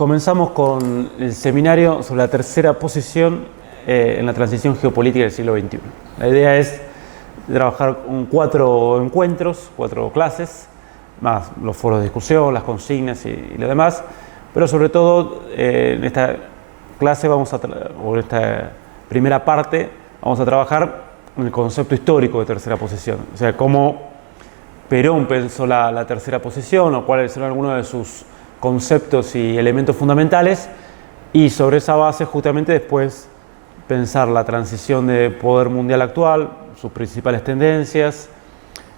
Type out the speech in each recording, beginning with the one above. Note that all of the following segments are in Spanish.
Comenzamos con el seminario sobre la tercera posición en la transición geopolítica del siglo XXI. La idea es trabajar con 4 encuentros, 4 clases, más los foros de discusión, las consignas y lo demás, pero sobre todo en esta clase o en esta primera parte vamos a trabajar en el concepto histórico de tercera posición, o sea, cómo Perón pensó la tercera posición o cuáles son algunos de sus conceptos y elementos fundamentales, y sobre esa base justamente después pensar la transición de poder mundial actual, sus principales tendencias,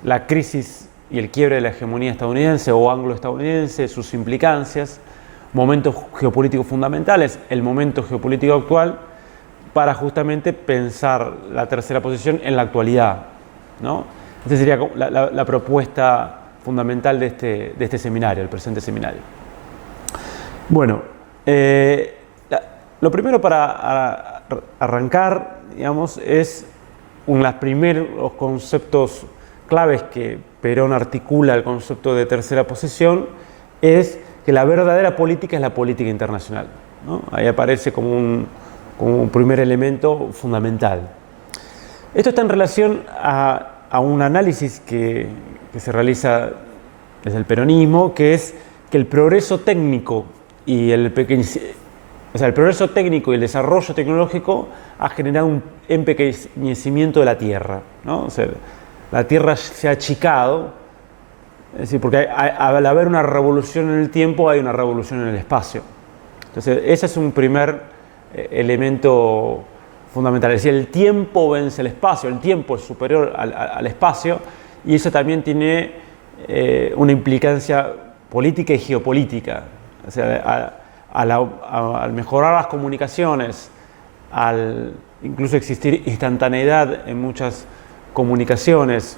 la crisis y el quiebre de la hegemonía estadounidense o anglo-estadounidense, sus implicancias, momentos geopolíticos fundamentales, el momento geopolítico actual, para justamente pensar la tercera posición en la actualidad, ¿no? Esa sería la propuesta fundamental de este seminario, el presente seminario. Bueno, lo primero para arrancar, digamos, es uno de los primeros conceptos claves que Perón articula el concepto de tercera posición, es que la verdadera política es la política internacional, ¿no? Ahí aparece como un primer elemento fundamental. Esto está en relación a un análisis que se realiza desde el peronismo, que es que el progreso técnico y el progreso técnico y el desarrollo tecnológico ha generado un empequeñecimiento de la Tierra, ¿no? O sea, la Tierra se ha achicado, es decir, porque al haber una revolución en el tiempo hay una revolución en el espacio. Entonces, ese es un primer elemento fundamental. Es decir, el tiempo vence el espacio, el tiempo es superior al espacio, y eso también tiene una implicancia política y geopolítica. O sea, al mejorar las comunicaciones, al incluso existir instantaneidad en muchas comunicaciones,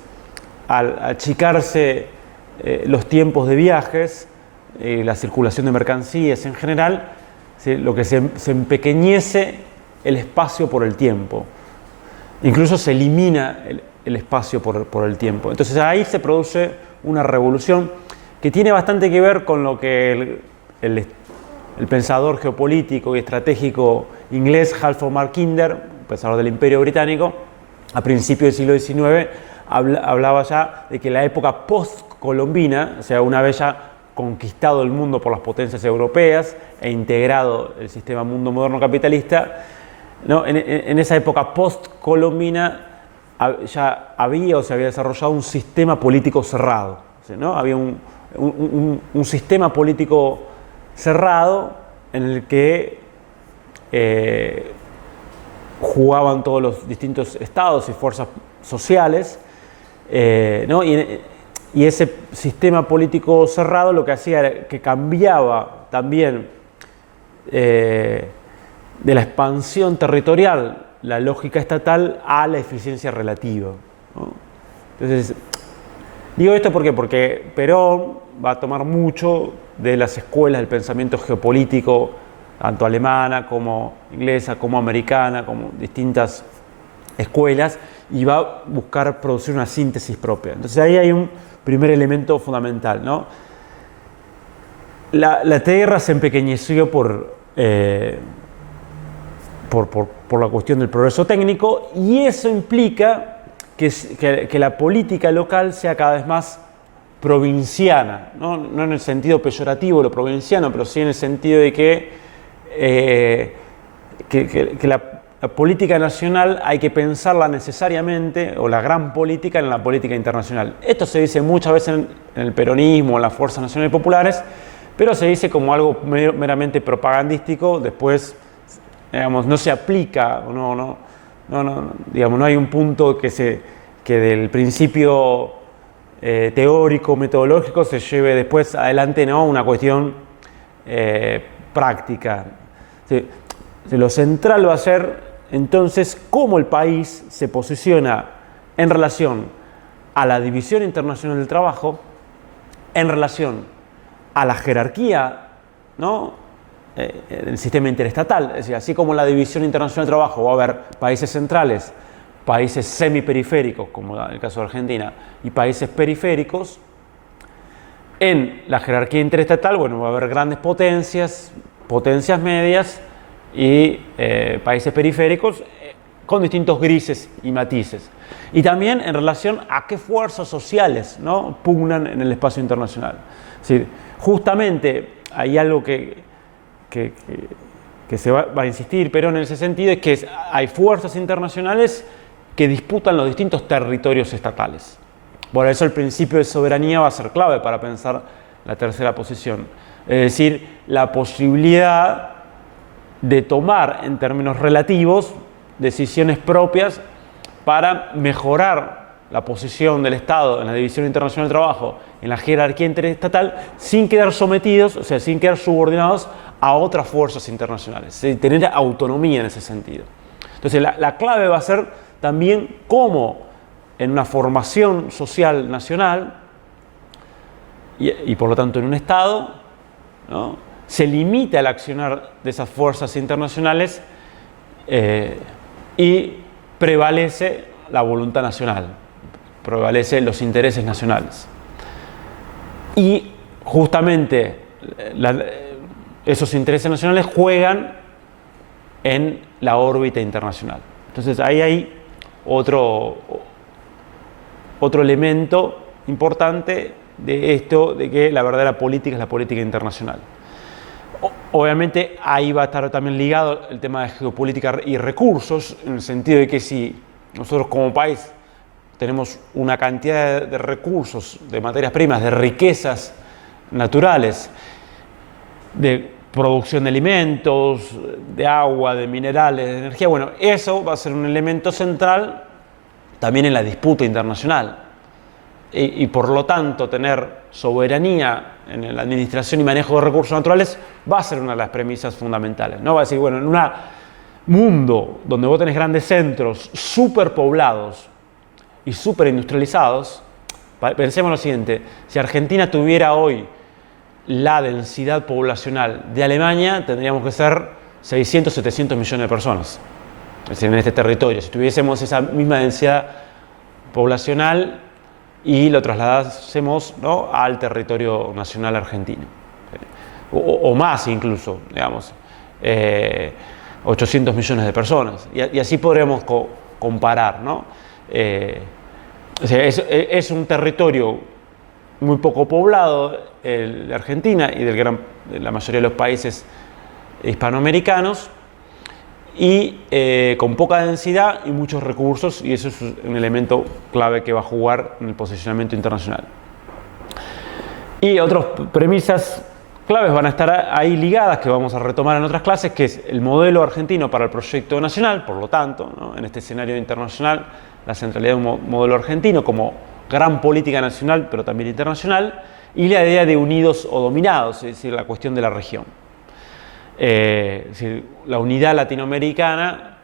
al achicarse los tiempos de viajes, la circulación de mercancías en general, ¿sí? Lo que se empequeñece el espacio por el tiempo. Incluso se elimina el espacio por el tiempo. Entonces ahí se produce una revolución que tiene bastante que ver con lo que el pensador geopolítico y estratégico inglés Halford Mackinder, pensador del Imperio Británico, a principios del siglo XIX, hablaba ya de que la época post-colombina, o sea, una vez ya conquistado el mundo por las potencias europeas e integrado el sistema mundo moderno capitalista, ¿no? En esa época post-colombina ya había o se había desarrollado un sistema político cerrado, ¿no? Había un sistema político cerrado en el que jugaban todos los distintos estados y fuerzas sociales, ¿no? Y ese sistema político cerrado lo que hacía era que cambiaba también de la expansión territorial la lógica estatal a la eficiencia relativa, ¿no? Entonces, digo esto porque Perón va a tomar mucho de las escuelas del pensamiento geopolítico, tanto alemana como inglesa, como americana, como distintas escuelas, y va a buscar producir una síntesis propia. Entonces ahí hay un primer elemento fundamental, ¿no? La Tierra se empequeñeció por la cuestión del progreso técnico, y eso implica que la política local sea cada vez más provinciana, no en el sentido peyorativo de lo provinciano, pero sí en el sentido de que la política nacional hay que pensarla necesariamente, o la gran política, en la política internacional. Esto se dice muchas veces en el peronismo, en las fuerzas nacionales populares, pero se dice como algo meramente propagandístico. Después, digamos, no se aplica, digamos, no hay un punto que del principio teórico, metodológico, se lleve después adelante, ¿no? Una cuestión práctica. Sí, lo central va a ser entonces cómo el país se posiciona en relación a la división internacional del trabajo, en relación a la jerarquía, ¿no? El sistema interestatal. Es decir, así como la división internacional del trabajo va a haber países centrales, países semiperiféricos, como en el caso de Argentina, y países periféricos. En la jerarquía interestatal, bueno, va a haber grandes potencias, potencias medias y países periféricos con distintos grises y matices. Y también en relación a qué fuerzas sociales, ¿no?, pugnan en el espacio internacional. Es decir, justamente hay algo que se va a insistir Perón en ese sentido, es que hay fuerzas internacionales que disputan los distintos territorios estatales. Por eso el principio de soberanía va a ser clave para pensar la tercera posición. Es decir, la posibilidad de tomar en términos relativos decisiones propias para mejorar la posición del Estado en la División Internacional del Trabajo, en la jerarquía interestatal, sin quedar sometidos, o sea, sin quedar subordinados a otras fuerzas internacionales, tener autonomía en ese sentido. Entonces, la clave va a ser también cómo en una formación social nacional y por lo tanto en un Estado, ¿no?, se limita el accionar de esas fuerzas internacionales y prevalece la voluntad nacional, prevalecen los intereses nacionales. Y justamente esos intereses nacionales juegan en la órbita internacional. Entonces ahí hay otro elemento importante de esto, de que la verdadera política es la política internacional. Obviamente ahí va a estar también ligado el tema de geopolítica y recursos, en el sentido de que si nosotros como país tenemos una cantidad de recursos, de materias primas, de riquezas naturales, de producción de alimentos, de agua, de minerales, de energía, bueno, eso va a ser un elemento central también en la disputa internacional. Y por lo tanto tener soberanía en la administración y manejo de recursos naturales va a ser una de las premisas fundamentales, ¿no? Va a decir, bueno, en un mundo donde vos tenés grandes centros superpoblados y superindustrializados, pensemos lo siguiente: si Argentina tuviera hoy la densidad poblacional de Alemania, tendríamos que ser 600, 700 millones de personas. Es decir, en este territorio, si tuviésemos esa misma densidad poblacional y lo trasladásemos, ¿no?, al territorio nacional argentino. O más incluso, digamos, 800 millones de personas. Y así podríamos comparar, ¿no? O sea, es un territorio muy poco poblado, el de Argentina y de la mayoría de los países hispanoamericanos, y con poca densidad y muchos recursos, y eso es un elemento clave que va a jugar en el posicionamiento internacional. Y otras premisas claves van a estar ahí ligadas, que vamos a retomar en otras clases, que es el modelo argentino para el proyecto nacional, por lo tanto, ¿no?, en este escenario internacional, la centralidad de un modelo argentino como gran política nacional, pero también internacional, y la idea de unidos o dominados, es decir, la cuestión de la región. Es decir, la unidad latinoamericana,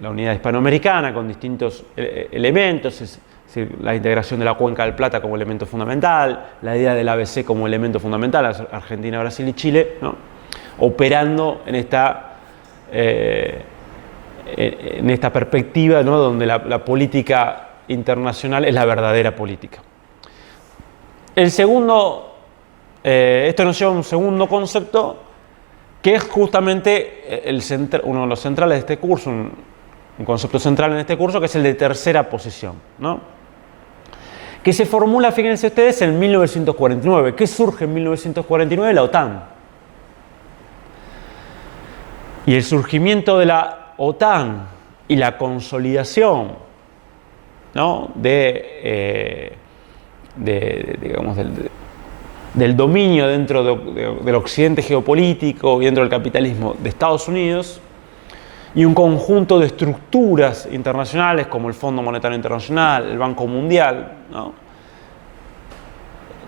la unidad hispanoamericana con distintos elementos, es decir, la integración de la Cuenca del Plata como elemento fundamental, la idea del ABC como elemento fundamental, Argentina, Brasil y Chile, ¿no?, operando en esta perspectiva, ¿no?, donde la política internacional es la verdadera política. El segundo, esto nos lleva a un segundo concepto, que es justamente uno de los centrales de este curso, un concepto central en este curso, que es el de tercera posición, ¿no?, que se formula, fíjense ustedes, en 1949. ¿Qué surge en 1949? La OTAN. Y el surgimiento de la OTAN y la consolidación, ¿no?, digamos, del dominio dentro del occidente geopolítico y dentro del capitalismo de Estados Unidos, y un conjunto de estructuras internacionales como el Fondo Monetario Internacional, el Banco Mundial, ¿no?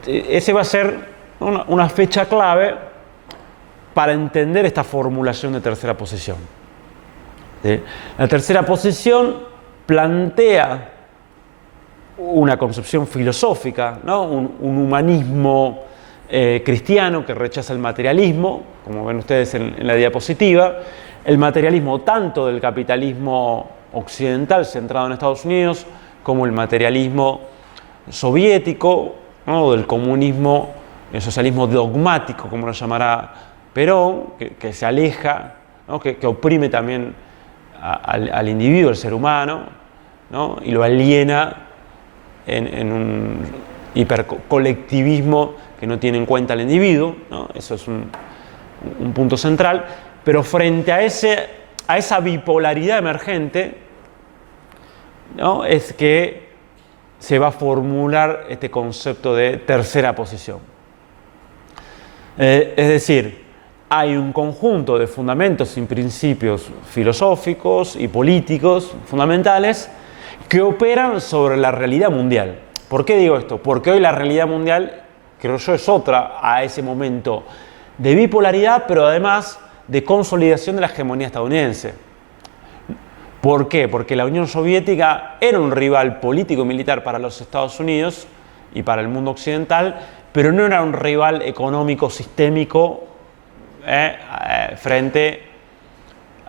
Ese va a ser una fecha clave para entender esta formulación de tercera posición. ¿Sí? La tercera posición plantea una concepción filosófica, ¿no?, un humanismo cristiano que rechaza el materialismo, como ven ustedes en la diapositiva, el materialismo tanto del capitalismo occidental centrado en Estados Unidos como el materialismo soviético, ¿no?, del comunismo, el socialismo dogmático, como lo llamará Perón, que se aleja, ¿no? que oprime también al individuo, al ser humano, ¿no? Y lo aliena en un hipercolectivismo que no tiene en cuenta al individuo, ¿no? Eso es un punto central, pero frente a esa bipolaridad emergente, ¿no? Es que se va a formular este concepto de tercera posición. Es decir, hay un conjunto de fundamentos y principios filosóficos y políticos fundamentales que operan sobre la realidad mundial. ¿Por qué digo esto? Porque hoy la realidad mundial, creo yo, es otra a ese momento de bipolaridad, pero además de consolidación de la hegemonía estadounidense. ¿Por qué? Porque la Unión Soviética era un rival político y militar para los Estados Unidos y para el mundo occidental, pero no era un rival económico sistémico frente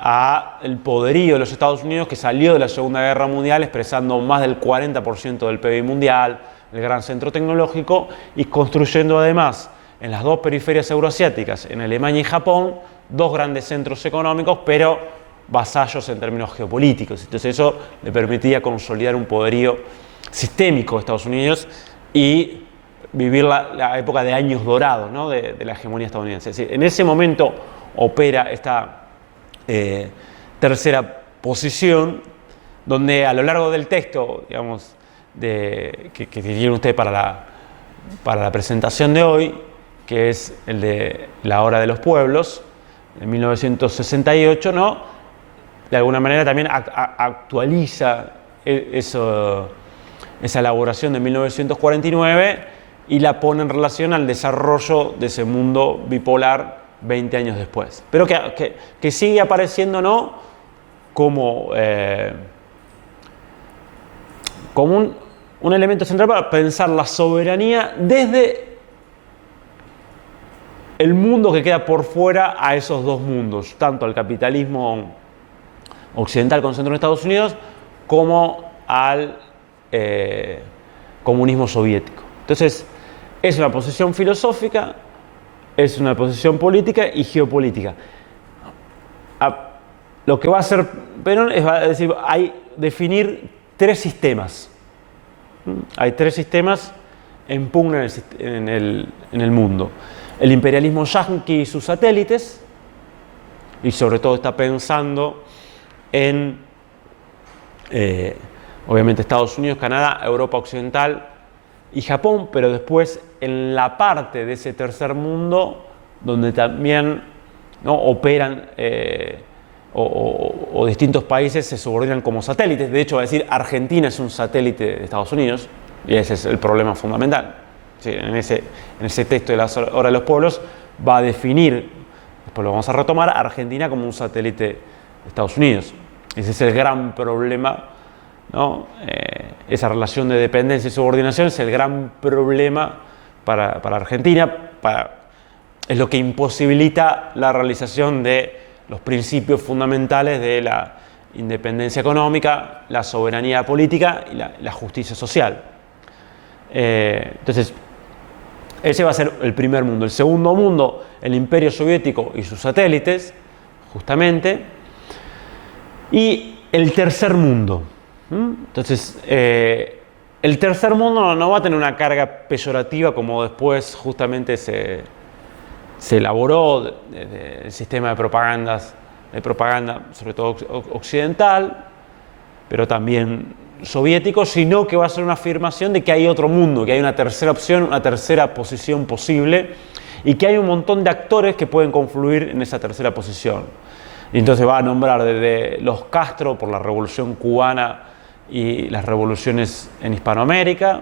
al poderío de los Estados Unidos, que salió de la Segunda Guerra Mundial expresando más del 40% del PIB mundial, el gran centro tecnológico, y construyendo además en las dos periferias euroasiáticas, en Alemania y Japón, dos grandes centros económicos, pero vasallos en términos geopolíticos. Entonces eso le permitía consolidar un poderío sistémico de Estados Unidos y vivir la época de años dorados, ¿no? de la hegemonía estadounidense. Es decir, en ese momento opera esta tercera posición, donde a lo largo del texto, digamos, que tienen ustedes para la presentación de hoy, que es el de La Hora de los Pueblos, en 1968, ¿no? De alguna manera también actualiza esa elaboración de 1949 y la pone en relación al desarrollo de ese mundo bipolar 20 años después. Pero que sigue apareciendo, ¿no? como un elemento central para pensar la soberanía desde el mundo que queda por fuera a esos dos mundos, tanto al capitalismo occidental concentrado en Estados Unidos como al comunismo soviético. Entonces, es una posición filosófica, es una posición política y geopolítica. Lo que va a hacer Perón es decir, definir tres sistemas. Hay tres sistemas en pugna en el mundo. El imperialismo yanqui y sus satélites, y sobre todo está pensando en, obviamente, Estados Unidos, Canadá, Europa Occidental y Japón, pero después en la parte de ese tercer mundo donde también, ¿no? operan o distintos países se subordinan como satélites. De hecho, va a decir Argentina es un satélite de Estados Unidos, y ese es el problema fundamental. Sí, en ese texto de La Hora de los Pueblos va a definir, después lo vamos a retomar, a Argentina como un satélite de Estados Unidos. Ese es el gran problema, ¿no? Esa relación de dependencia y subordinación es el gran problema para Argentina, es lo que imposibilita la realización de los principios fundamentales de la independencia económica, la soberanía política y la justicia social. Entonces, ese va a ser el primer mundo. El segundo mundo, el Imperio Soviético y sus satélites, justamente. Y el tercer mundo. Entonces, el tercer mundo no va a tener una carga peyorativa como después justamente se elaboró el sistema de propaganda, sobre todo occidental, pero también soviético, sino que va a ser una afirmación de que hay otro mundo, que hay una tercera opción, una tercera posición posible, y que hay un montón de actores que pueden confluir en esa tercera posición. Y entonces va a nombrar desde los Castro por la Revolución Cubana y las revoluciones en Hispanoamérica,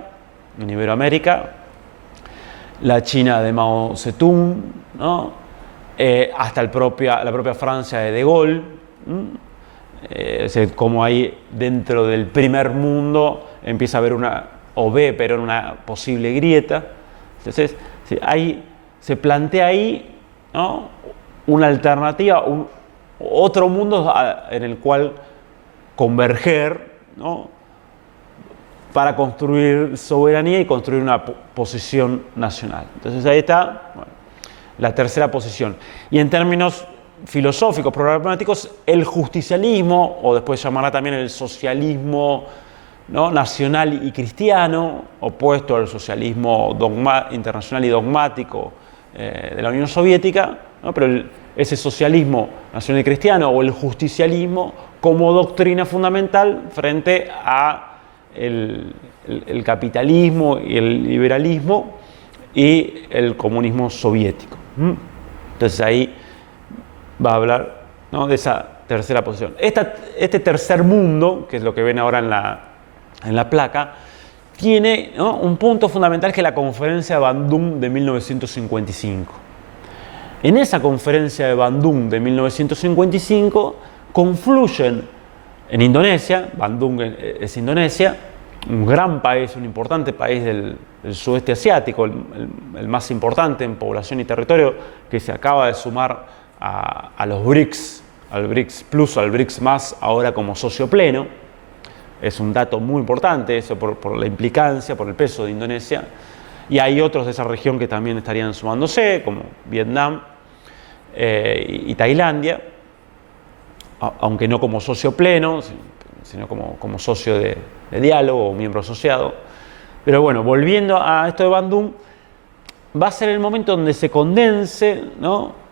en Iberoamérica, la China de Mao Zedong, ¿no? Hasta la propia Francia de Gaulle, como ahí dentro del primer mundo empieza a haber pero una posible grieta. Entonces, se plantea ahí, ¿no? una alternativa, otro mundo en el cual converger, ¿no? para construir soberanía y construir una posición nacional. Entonces ahí está. Bueno, la tercera posición. Y en términos filosóficos, programáticos, el justicialismo, o después llamará también el socialismo, ¿no?, nacional y cristiano, opuesto al socialismo internacional y dogmático de la Unión Soviética, ¿no?, pero ese socialismo nacional y cristiano o el justicialismo como doctrina fundamental frente a el capitalismo y el liberalismo y el comunismo soviético. Entonces ahí va a hablar, ¿no?, de esa tercera posición. Este tercer mundo, que es lo que ven ahora en la placa, tiene, ¿no?, un punto fundamental, que es la conferencia de Bandung de 1955. En esa conferencia de Bandung de 1955 confluyen en Indonesia, Bandung es Indonesia, un gran país, un importante país del sudeste asiático, el más importante en población y territorio, que se acaba de sumar a los BRICS, al BRICS Plus, al BRICS Más, ahora como socio pleno. Es un dato muy importante eso por la implicancia, por el peso de Indonesia. Y hay otros de esa región que también estarían sumándose, como Vietnam y Tailandia, aunque no como socio pleno, sino como socio de diálogo o miembro asociado. Pero bueno, volviendo a esto de Bandung, va a ser el momento donde se condense, ¿no?,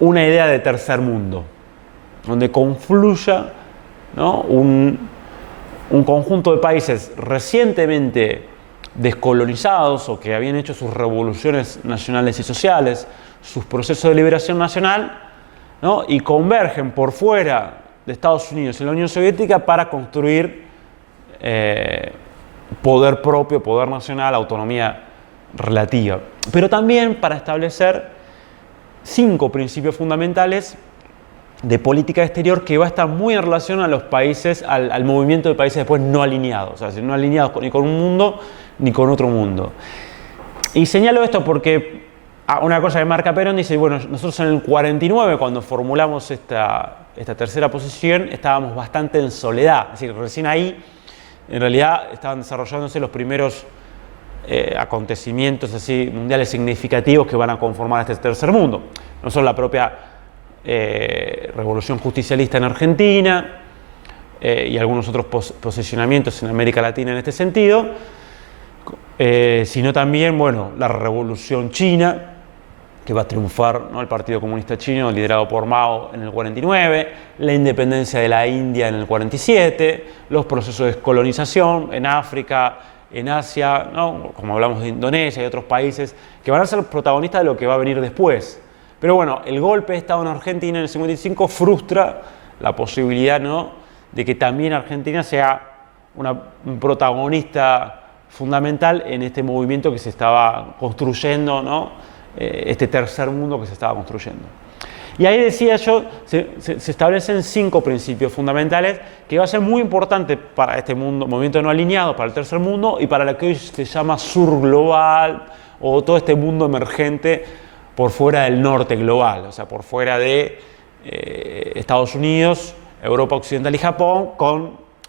una idea de tercer mundo, donde confluya, ¿no?, un conjunto de países recientemente descolonizados o que habían hecho sus revoluciones nacionales y sociales, sus procesos de liberación nacional, ¿no?, y convergen por fuera de Estados Unidos y la Unión Soviética para construir poder propio, poder nacional, autonomía relativa. Pero también para establecer 5 principios fundamentales de política exterior que va a estar muy en relación a los países, al movimiento de países después no alineados, o sea, no alineados ni con un mundo ni con otro mundo. Y señalo esto porque una cosa que marca Perón, dice, bueno, nosotros en el 49, cuando formulamos esta tercera posición, estábamos bastante en soledad, es decir, recién ahí en realidad estaban desarrollándose los primeros acontecimientos así mundiales significativos que van a conformar este tercer mundo. No solo la propia revolución justicialista en Argentina y algunos otros posicionamientos en América Latina en este sentido, sino también, bueno, la revolución china, que va a triunfar, ¿no?, el Partido Comunista Chino liderado por Mao en el 49, la independencia de la India en el 47, los procesos de descolonización en África, en Asia, ¿no?, como hablamos de Indonesia y otros países, que van a ser protagonistas de lo que va a venir después. Pero bueno, el golpe de Estado en Argentina en el 55 frustra la posibilidad, ¿no?, de que también Argentina sea un protagonista fundamental en este movimiento que se estaba construyendo, ¿no?, este tercer mundo que se estaba construyendo. Y ahí decía yo, se establecen 5 principios fundamentales que va a ser muy importante para este mundo, movimiento no alineado, para el tercer mundo y para lo que hoy se llama sur global o todo este mundo emergente por fuera del norte global, o sea, por fuera de Estados Unidos, Europa Occidental y Japón,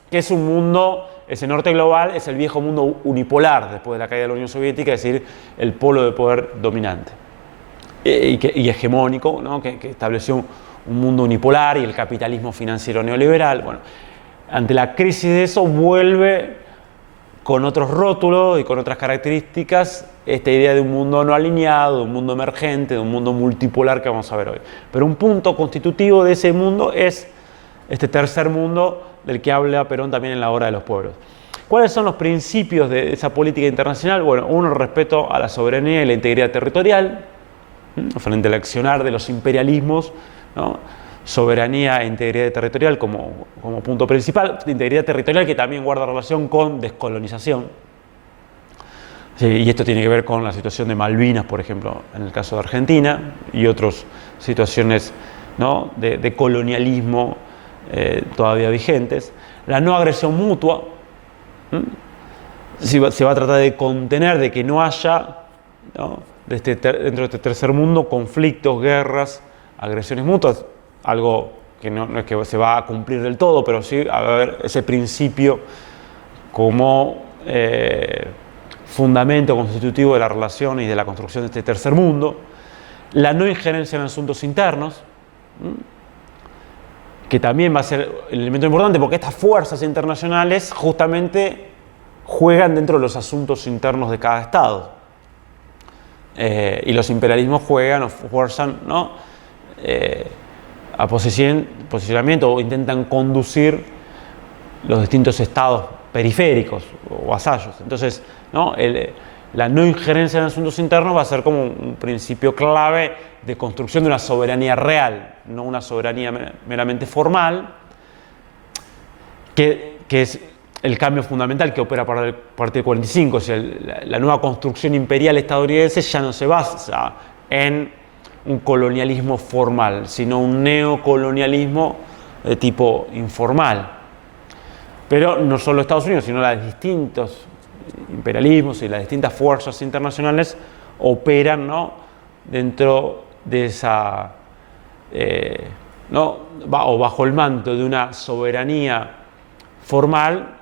que es un mundo, ese norte global es el viejo mundo unipolar después de la caída de la Unión Soviética, es decir, el polo de poder dominante y hegemónico, ¿no?, que estableció un mundo unipolar y el capitalismo financiero neoliberal. Bueno, ante la crisis de eso vuelve con otros rótulos y con otras características esta idea de un mundo no alineado, de un mundo emergente, de un mundo multipolar que vamos a ver hoy. Pero un punto constitutivo de ese mundo es este tercer mundo del que habla Perón también en la Hora de los Pueblos. ¿Cuáles son los principios de esa política internacional? Bueno, uno, el respeto a la soberanía y la integridad territorial, frente al accionar de los imperialismos, ¿no?, soberanía e integridad territorial como punto principal, integridad territorial que también guarda relación con descolonización. Sí, y esto tiene que ver con la situación de Malvinas, por ejemplo, en el caso de Argentina, y otras situaciones, ¿no?, de colonialismo todavía vigentes. La no agresión mutua, se va a tratar de contener, de que no haya, ¿no?, dentro de este tercer mundo, conflictos, guerras, agresiones mutuas, algo que no es que se va a cumplir del todo, pero sí a ver ese principio como fundamento constitutivo de la relación y de la construcción de este tercer mundo. la no injerencia en asuntos internos, que también va a ser el elemento importante porque estas fuerzas internacionales justamente juegan dentro de los asuntos internos de cada Estado. Y los imperialismos juegan o fuerzan, ¿no? A posicionamiento o intentan conducir los distintos estados periféricos o vasallos. Entonces, ¿no? La no injerencia en asuntos internos va a ser como un principio clave de construcción de una soberanía real, no una soberanía meramente formal, que es el cambio fundamental que opera a partir del 45. O sea, la nueva construcción imperial estadounidense ya no se basa en un colonialismo formal, sino un neocolonialismo de tipo informal. Pero no solo Estados Unidos, sino los distintos imperialismos y las distintas fuerzas internacionales operan, ¿no? Dentro de esa, ¿no? o bajo el manto de una soberanía formal,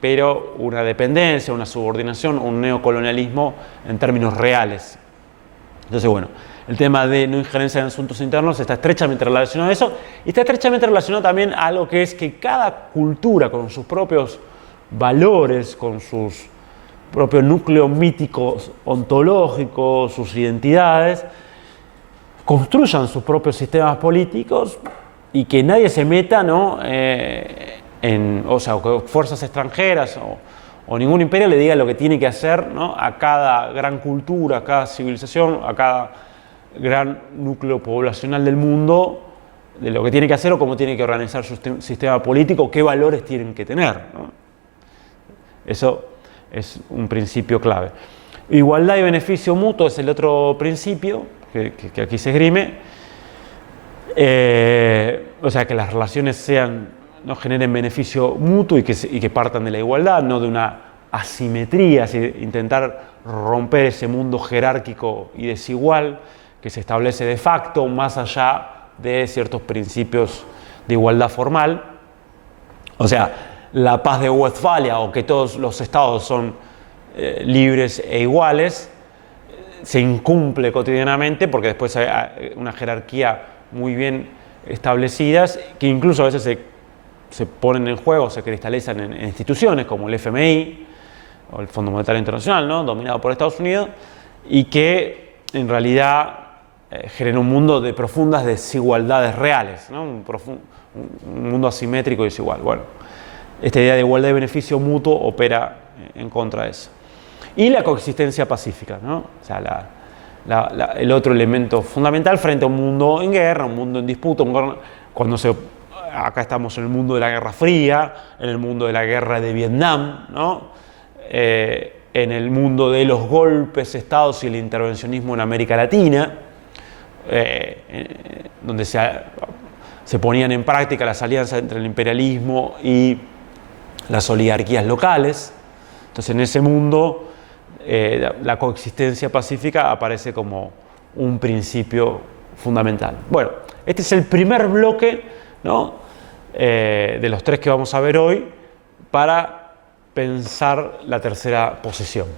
pero una dependencia, una subordinación, un neocolonialismo en términos reales. Entonces, bueno, el tema de no injerencia en asuntos internos está estrechamente relacionado a eso, y está estrechamente relacionado también a algo que es que cada cultura, con sus propios valores, con sus propios núcleos míticos ontológicos, sus identidades, construyan sus propios sistemas políticos y que nadie se meta, ¿no? O sea, que fuerzas extranjeras o ningún imperio le diga lo que tiene que hacer, ¿no? A cada gran cultura, a cada civilización, a cada gran núcleo poblacional del mundo, de lo que tiene que hacer o cómo tiene que organizar su sistema político, qué valores tienen que tener, ¿no? Eso es un principio clave. Igualdad y beneficio mutuo es el otro principio que aquí se esgrime. O sea, que las relaciones no generen beneficio mutuo y que partan de la igualdad, no de una asimetría, intentar romper ese mundo jerárquico y desigual que se establece de facto más allá de ciertos principios de igualdad formal. O sea, la paz de Westfalia o que todos los estados son libres e iguales se incumple cotidianamente porque después hay una jerarquía muy bien establecidas que incluso a veces se ponen en juego, se cristalizan en instituciones como el FMI o el Fondo Monetario Internacional, ¿no? Dominado por Estados Unidos, y que en realidad genera un mundo de profundas desigualdades reales, ¿no? Un mundo asimétrico y desigual. Bueno, esta idea de igualdad y beneficio mutuo opera en contra de eso. Y la coexistencia pacífica, ¿no? O sea, el otro elemento fundamental frente a un mundo en guerra, un mundo en disputa, acá estamos en el mundo de la Guerra Fría, en el mundo de la Guerra de Vietnam, ¿no? En el mundo de los golpes de Estado y el intervencionismo en América Latina, donde se ponían en práctica las alianzas entre el imperialismo y las oligarquías locales. Entonces, en ese mundo, la coexistencia pacífica aparece como un principio fundamental. Bueno, este es el primer bloque, ¿no? De los tres que vamos a ver hoy para pensar la tercera posición.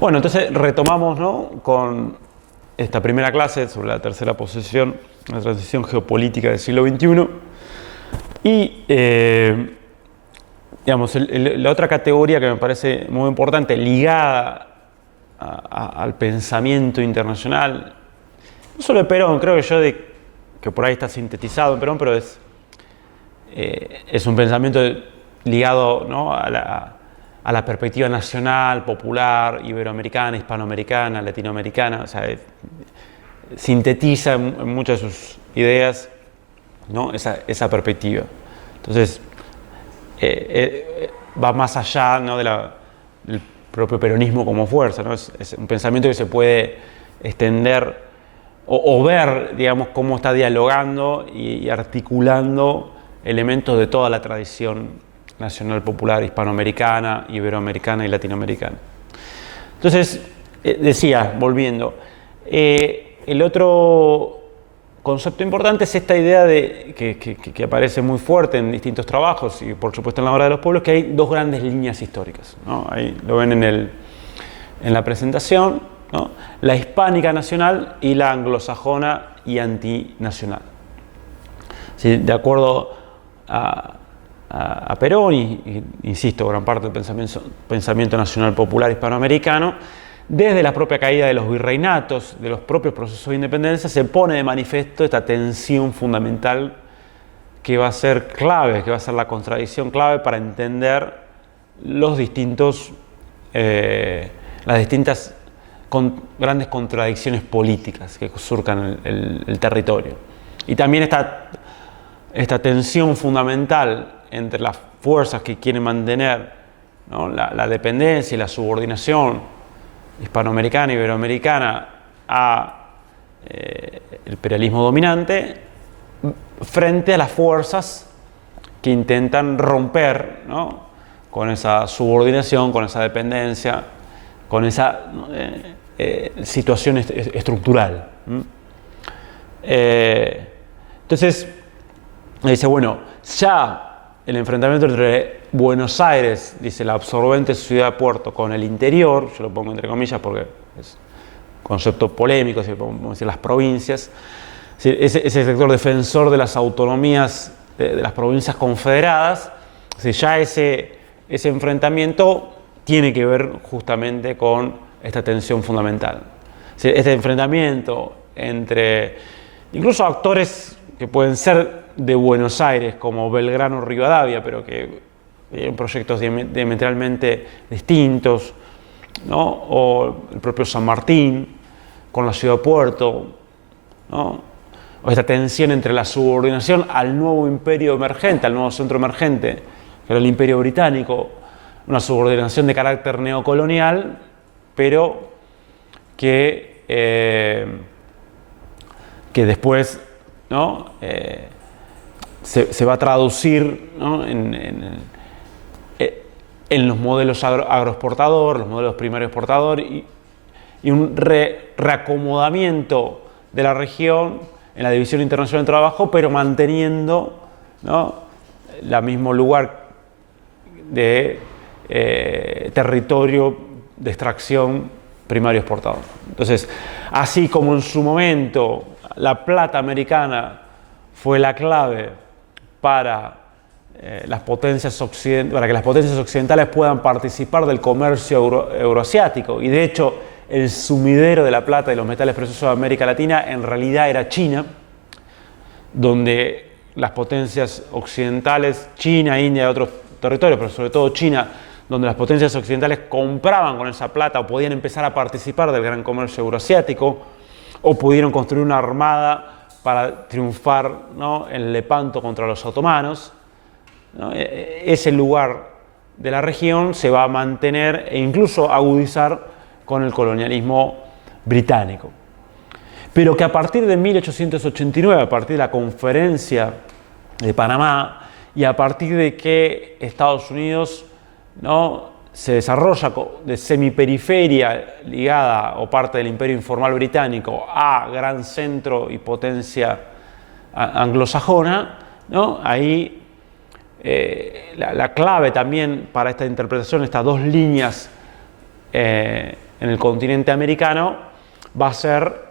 Bueno, entonces retomamos, ¿no?, con esta primera clase sobre la tercera posición, la transición geopolítica del siglo XXI. Y, digamos, la otra categoría que me parece muy importante, ligada al pensamiento internacional, no solo de Perón, creo que por ahí está sintetizado en Perón, pero es un pensamiento ligado, ¿no?, a la perspectiva nacional, popular, iberoamericana, hispanoamericana, latinoamericana. O sea, sintetiza en muchas de sus ideas, ¿no?, esa perspectiva. Entonces, va más allá, ¿no?, del propio peronismo como fuerza, ¿no? Es un pensamiento que se puede extender o ver, digamos, cómo está dialogando y articulando elementos de toda la tradición nacional popular hispanoamericana, iberoamericana y latinoamericana. Entonces, decía, volviendo, el otro concepto importante es esta idea que aparece muy fuerte en distintos trabajos y por supuesto en la obra de los pueblos, que hay dos grandes líneas históricas, ¿no? Ahí lo ven en la presentación, ¿no? La hispánica nacional y la anglosajona y antinacional. ¿Sí? De acuerdo a Perón y insisto, gran parte del pensamiento nacional popular hispanoamericano, desde la propia caída de los virreinatos, de los propios procesos de independencia, se pone de manifiesto esta tensión fundamental que va a ser clave, que va a ser la contradicción clave para entender las distintas grandes contradicciones políticas que surcan el territorio. Y también esta tensión fundamental entre las fuerzas que quieren mantener, ¿no?, la dependencia y la subordinación hispanoamericana y iberoamericana a el imperialismo dominante, frente a las fuerzas que intentan romper, ¿no?, con esa subordinación, con esa dependencia, con esa situación estructural. Entonces, dice, bueno, ya el enfrentamiento entre Buenos Aires, dice, la absorbente ciudad-puerto, con el interior, yo lo pongo entre comillas porque es un concepto polémico, si podemos decir las provincias, ese sector defensor de las autonomías de las provincias confederadas, ya ese enfrentamiento tiene que ver justamente con esta tensión fundamental. Este enfrentamiento entre incluso actores que pueden ser de Buenos Aires, como Belgrano Rivadavia, pero que tienen proyectos diametralmente distintos, ¿no?, o el propio San Martín con la ciudad puerto, ¿no?, o esta tensión entre la subordinación al nuevo imperio emergente, al nuevo centro emergente, que era el Imperio Británico, una subordinación de carácter neocolonial, pero que después, ¿no?, se va a traducir, ¿no?, en los modelos agroexportadores, los modelos primarios exportadores y un reacomodamiento de la región en la División Internacional del Trabajo, pero manteniendo, ¿no?, el mismo lugar de territorio de extracción primario exportador. Entonces, así como en su momento la plata americana fue la clave para que las potencias occidentales puedan participar del comercio euroasiático, y de hecho el sumidero de la plata y los metales preciosos de América Latina en realidad era China, donde las potencias occidentales, China, India y otros territorios, pero sobre todo China, donde las potencias occidentales compraban con esa plata o podían empezar a participar del gran comercio euroasiático, o pudieron construir una armada para triunfar, ¿no?, en Lepanto contra los otomanos, ¿no? Ese lugar de la región se va a mantener e incluso agudizar con el colonialismo británico. Pero que a partir de 1889, a partir de la Conferencia de Panamá y a partir de que Estados Unidos, ¿no?, se desarrolla de semiperiferia ligada o parte del imperio informal británico a gran centro y potencia anglosajona, ¿no?, ahí la clave también para esta interpretación, estas dos líneas en el continente americano va a ser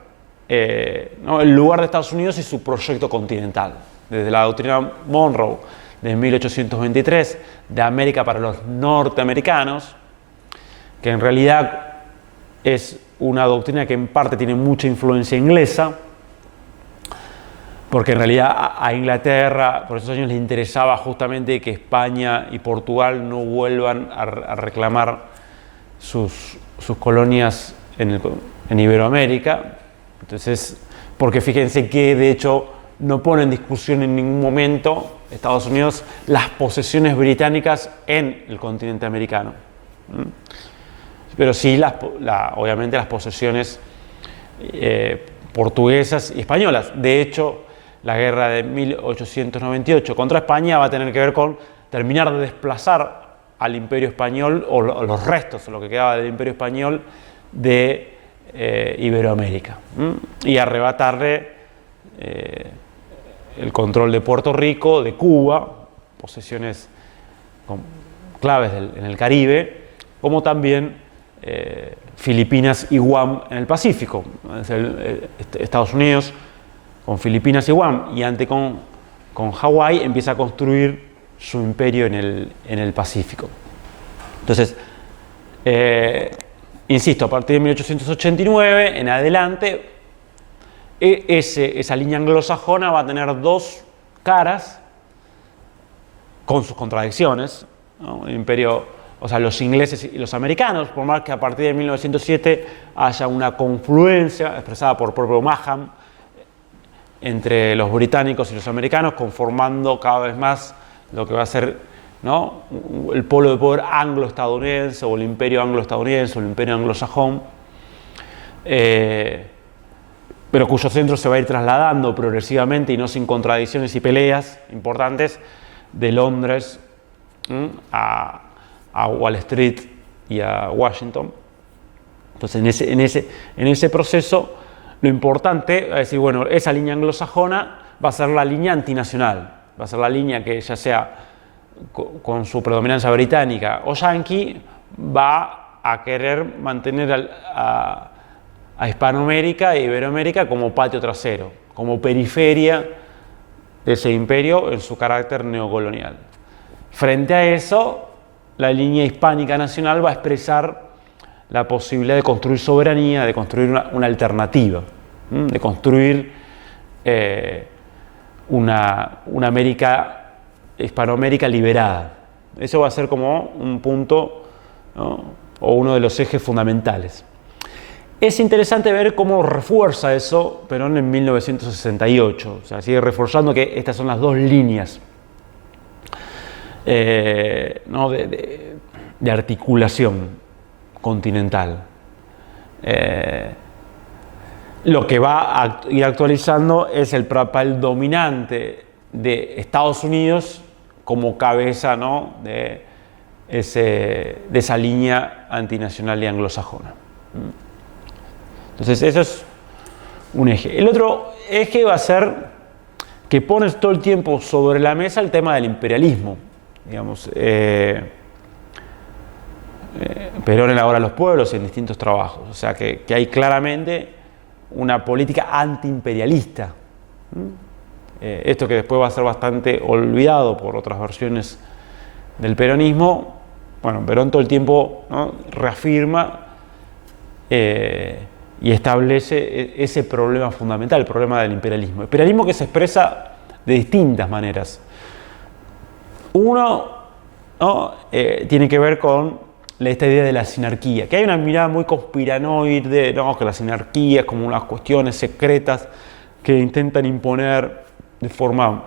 ¿no? el lugar de Estados Unidos y su proyecto continental. Desde la doctrina Monroe de 1823, de América para los norteamericanos, que en realidad es una doctrina que en parte tiene mucha influencia inglesa, porque en realidad a Inglaterra por esos años le interesaba justamente que España y Portugal no vuelvan a reclamar sus colonias en Iberoamérica. Entonces, porque fíjense que de hecho no pone en discusión en ningún momento Estados Unidos las posesiones británicas en el continente americano. Pero sí, obviamente, las posesiones portuguesas y españolas. De hecho, la guerra de 1898 contra España va a tener que ver con terminar de desplazar al Imperio Español, o los restos, lo que quedaba del Imperio Español, de Iberoamérica, y arrebatarle el control de Puerto Rico, de Cuba, posesiones claves en el Caribe, como también Filipinas y Guam en el Pacífico. Estados Unidos con Filipinas y Guam, y antes con Hawái, empieza a construir su imperio en el Pacífico. Entonces, insisto, a partir de 1889 en adelante, esa línea anglosajona va a tener dos caras con sus contradicciones, ¿no? El imperio, o sea, los ingleses y los americanos, por más que a partir de 1907 haya una confluencia expresada por propio Maham entre los británicos y los americanos, conformando cada vez más lo que va a ser, ¿no? el polo de poder anglo-estadounidense, o el imperio anglo-estadounidense, o el imperio anglosajón, pero cuyo centro se va a ir trasladando progresivamente y no sin contradicciones y peleas importantes, de Londres a Wall Street y a Washington. Entonces, en ese proceso, lo importante es decir, bueno, esa línea anglosajona va a ser la línea antinacional, va a ser la línea que, ya sea con su predominancia británica o yanqui, va a querer mantener a Hispanoamérica e Iberoamérica como patio trasero, como periferia de ese imperio en su carácter neocolonial. Frente a eso, la línea hispánica nacional va a expresar la posibilidad de construir soberanía, de construir una alternativa, de construir una Hispanoamérica liberada. Eso va a ser como un punto, ¿no? o uno de los ejes fundamentales. Es interesante ver cómo refuerza eso Perón en 1968, o sea, sigue reforzando que estas son las dos líneas ¿no? de articulación continental. Lo que va a ir actualizando es el papel dominante de Estados Unidos como cabeza, ¿no? de esa línea antinacional y anglosajona. Entonces, eso es un eje. El otro eje va a ser que pones todo el tiempo sobre la mesa el tema del imperialismo. Digamos, Perón elabora a los pueblos en distintos trabajos. O sea, que hay claramente una política antiimperialista. Esto que después va a ser bastante olvidado por otras versiones del peronismo. Bueno, Perón todo el tiempo, ¿no? reafirma y establece ese problema fundamental, el problema del imperialismo. El imperialismo que se expresa de distintas maneras. Uno, ¿no? Tiene que ver con esta idea de la sinarquía, que hay una mirada muy conspiranoide, ¿no? que la sinarquía es como unas cuestiones secretas que intentan imponer de forma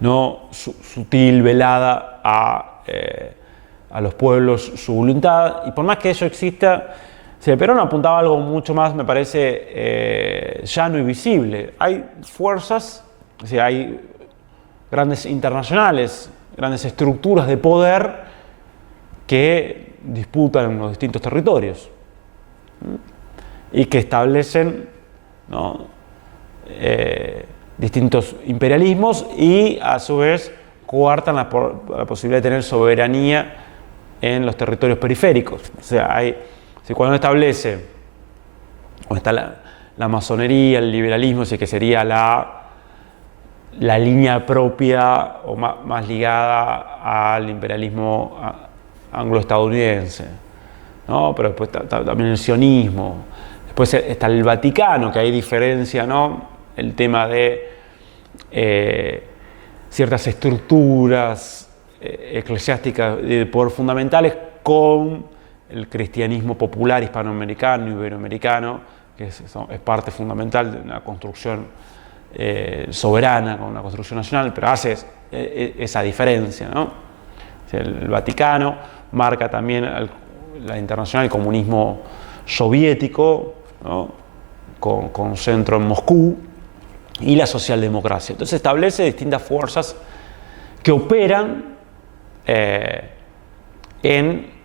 no sutil, velada a los pueblos su voluntad, y por más que eso exista, Perón apuntaba a algo mucho más, me parece, llano y visible. Hay fuerzas, o sea, hay grandes internacionales, grandes estructuras de poder que disputan los distintos territorios y que establecen, ¿no? Distintos imperialismos, y a su vez coartan la posibilidad de tener soberanía en los territorios periféricos. O sea, Si cuando establece, o está la masonería, el liberalismo, que sería la línea propia o más ligada al imperialismo anglo-estadounidense, ¿no? Pero después también el sionismo. Después está el Vaticano, que hay diferencia, ¿no? El tema de ciertas estructuras eclesiásticas de poder fundamentales con el cristianismo popular hispanoamericano, iberoamericano, que es parte fundamental de una construcción soberana, con una construcción nacional, pero hace esa diferencia, ¿no? O sea, el Vaticano marca también la internacional, el comunismo soviético, ¿no? con centro en Moscú, y la socialdemocracia. Entonces establece distintas fuerzas que operan en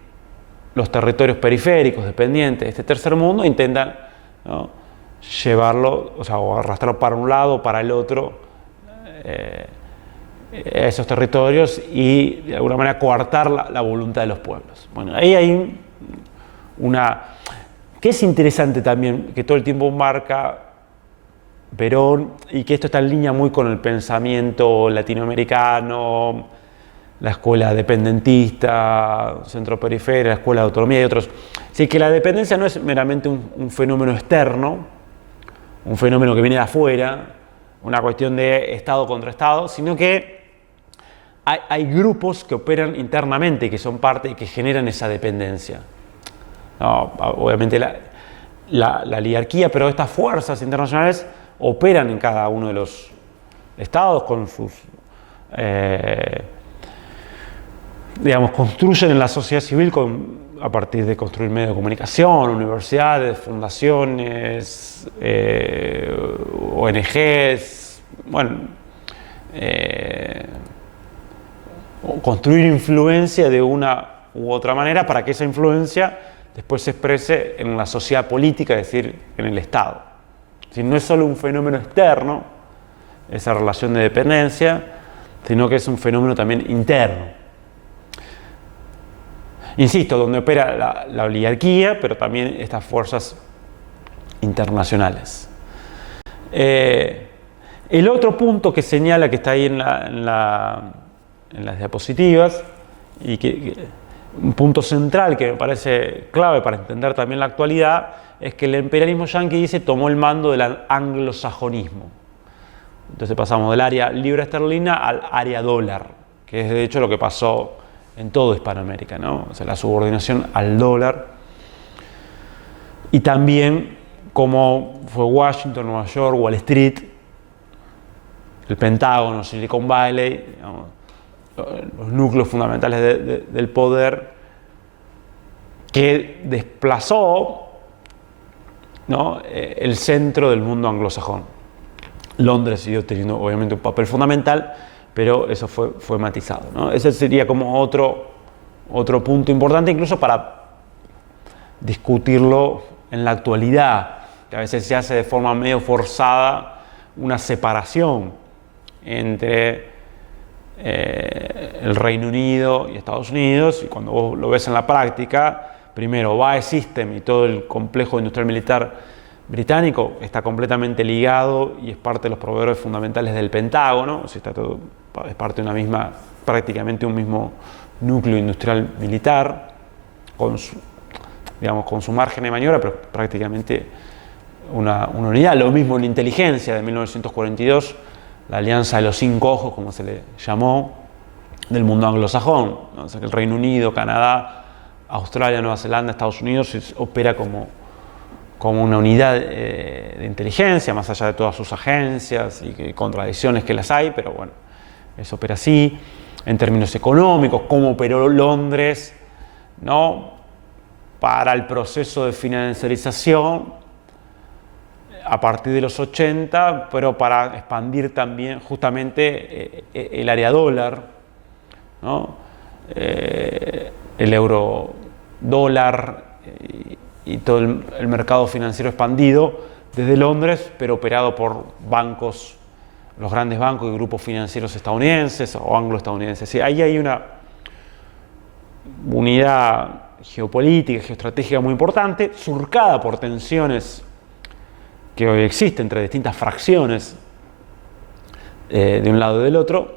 los territorios periféricos dependientes de este tercer mundo e intentan, ¿no? llevarlo, o arrastrarlo para un lado o para el otro, esos territorios, y de alguna manera coartar la voluntad de los pueblos. Bueno, ahí hay que es interesante también, que todo el tiempo marca Perón, y que esto está en línea muy con el pensamiento latinoamericano, la escuela dependentista, centro-periferia, la escuela de autonomía y otros. Así que la dependencia no es meramente un fenómeno externo, un fenómeno que viene de afuera, una cuestión de Estado contra Estado, sino que hay grupos que operan internamente, que son parte y que generan esa dependencia. No, obviamente la oligarquía, pero estas fuerzas internacionales operan en cada uno de los estados con sus, construyen en la sociedad civil a partir de construir medios de comunicación, universidades, fundaciones, ONGs, construir influencia de una u otra manera para que esa influencia después se exprese en la sociedad política, es decir, en el Estado. Si no es solo un fenómeno externo, esa relación de dependencia, sino que es un fenómeno también interno. Insisto, donde opera la oligarquía, pero también estas fuerzas internacionales. El otro punto que señala, que está ahí en las diapositivas, y un punto central que me parece clave para entender también la actualidad, es que el imperialismo yanqui tomó el mando del anglosajonismo. Entonces pasamos del área libra esterlina al área dólar, que es de hecho lo que pasó en toda Hispanoamérica, ¿no? O sea, la subordinación al dólar. Y también como fue Washington, Nueva York, Wall Street, el Pentágono, Silicon Valley, digamos, los núcleos fundamentales del poder, que desplazó, ¿no? El centro del mundo anglosajón. Londres siguió teniendo obviamente un papel fundamental, pero eso fue matizado, ¿no? Ese sería como otro punto importante, incluso para discutirlo en la actualidad, que a veces se hace de forma medio forzada una separación entre el Reino Unido y Estados Unidos, y cuando vos lo ves en la práctica, primero BAE System y todo el complejo industrial militar británico está completamente ligado y es parte de los proveedores fundamentales del Pentágono, o sea, es parte de prácticamente un mismo núcleo industrial militar, con su margen de maniobra, pero prácticamente una unidad. Lo mismo en inteligencia de 1942, la Alianza de los Cinco Ojos, como se le llamó, del mundo anglosajón, ¿no? O sea, que el Reino Unido, Canadá, Australia, Nueva Zelanda, Estados Unidos opera como una unidad de inteligencia, más allá de todas sus agencias y contradicciones que las hay, pero bueno, eso opera así. En términos económicos, cómo operó Londres, ¿no? Para el proceso de financiarización a partir de los 80, pero para expandir también justamente el área dólar, ¿no? El euro dólar y todo el mercado financiero expandido desde Londres, pero operado por bancos, los grandes bancos y grupos financieros estadounidenses o anglo-estadounidenses. Sí, ahí hay una unidad geopolítica, geoestratégica muy importante, surcada por tensiones que hoy existen entre distintas fracciones de un lado y del otro,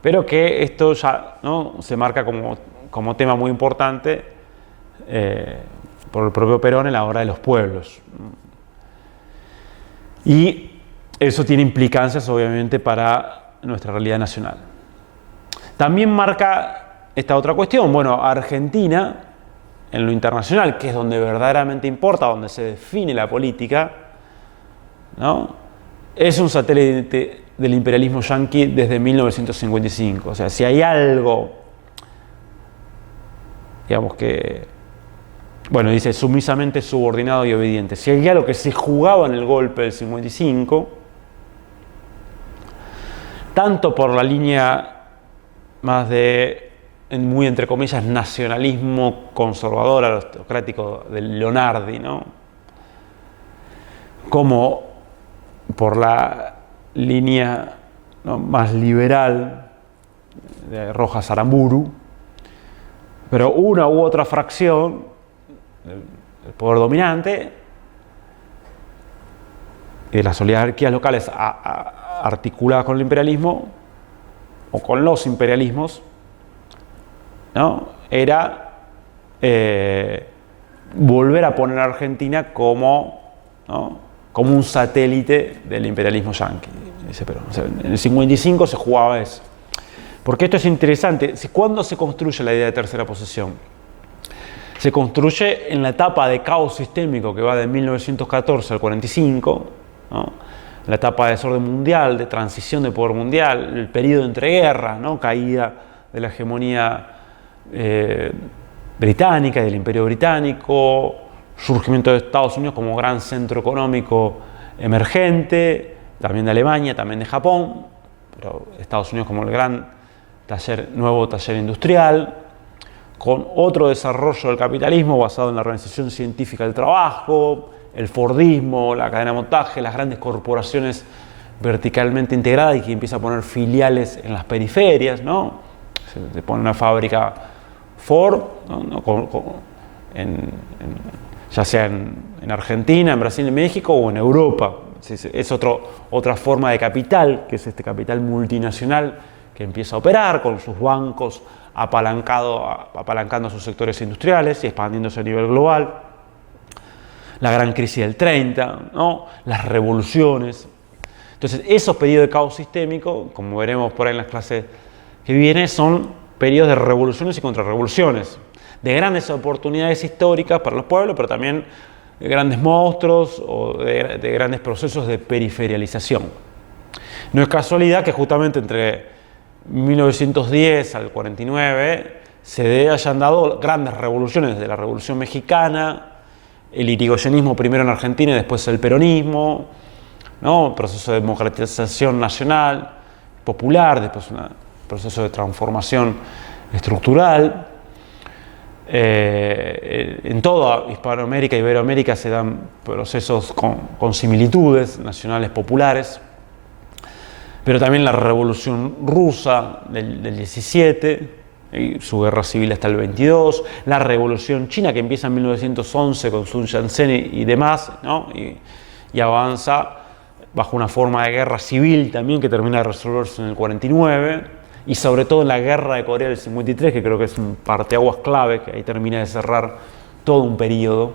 pero que esto ya, ¿no?, se marca como tema muy importante por el propio Perón en la obra de los pueblos. Y eso tiene implicancias, obviamente, para nuestra realidad nacional. También marca esta otra cuestión. Bueno, Argentina, en lo internacional, que es donde verdaderamente importa, donde se define la política, ¿no?, es un satélite del imperialismo yanqui desde 1955. O sea, si hay algo, digamos que, bueno, dice sumisamente subordinado y obediente. Si hay algo que se jugaba en el golpe del 55, tanto por la línea más de, muy entre comillas, nacionalismo conservador, aristocrático de Leonardi, ¿no?, como por la línea, ¿no?, más liberal de Rojas Aramburu, pero una u otra fracción del poder dominante y de las oligarquías locales articuladas con el imperialismo o con los imperialismos, ¿no?, era volver a poner a Argentina como, ¿no?, como un satélite del imperialismo yanqui. O sea, en el 55 se jugaba eso. Porque esto es interesante. ¿Cuándo se construye la idea de tercera posesión? Se construye en la etapa de caos sistémico que va de 1914 al 45, ¿no?, la etapa de desorden mundial, de transición de poder mundial, el periodo entre guerras, ¿no?, caída de la hegemonía británica, del imperio británico, surgimiento de Estados Unidos como gran centro económico emergente, también de Alemania, también de Japón, pero Estados Unidos como el gran nuevo taller industrial, con otro desarrollo del capitalismo basado en la organización científica del trabajo, el Fordismo, la cadena de montaje, las grandes corporaciones verticalmente integradas y que empieza a poner filiales en las periferias, ¿no? Se pone una fábrica Ford, ¿no?, ya sea en Argentina, en Brasil, en México o en Europa. Es otra forma de capital, que es este capital multinacional que empieza a operar con sus bancos apalancando sus sectores industriales y expandiéndose a nivel global. La gran crisis del 30, ¿no?, las revoluciones. Entonces, esos periodos de caos sistémico, como veremos por ahí en las clases que vienen, son periodos de revoluciones y contrarrevoluciones, de grandes oportunidades históricas para los pueblos, pero también de grandes monstruos o de grandes procesos de periferialización. No es casualidad que justamente entre 1910 al 49 se hayan dado grandes revoluciones, de la Revolución Mexicana, el irigoyenismo primero en Argentina y después el peronismo, ¿no?, proceso de democratización nacional, popular, después un proceso de transformación estructural. En toda Hispanoamérica y Iberoamérica se dan procesos con similitudes nacionales populares, pero también la Revolución Rusa del 17, y su guerra civil hasta el 22, la Revolución China que empieza en 1911 con Sun Yat-sen y demás, ¿no?, y avanza bajo una forma de guerra civil también que termina de resolverse en el 49, y sobre todo en la guerra de Corea del 53, que creo que es un parteaguas clave, que ahí termina de cerrar todo un periodo,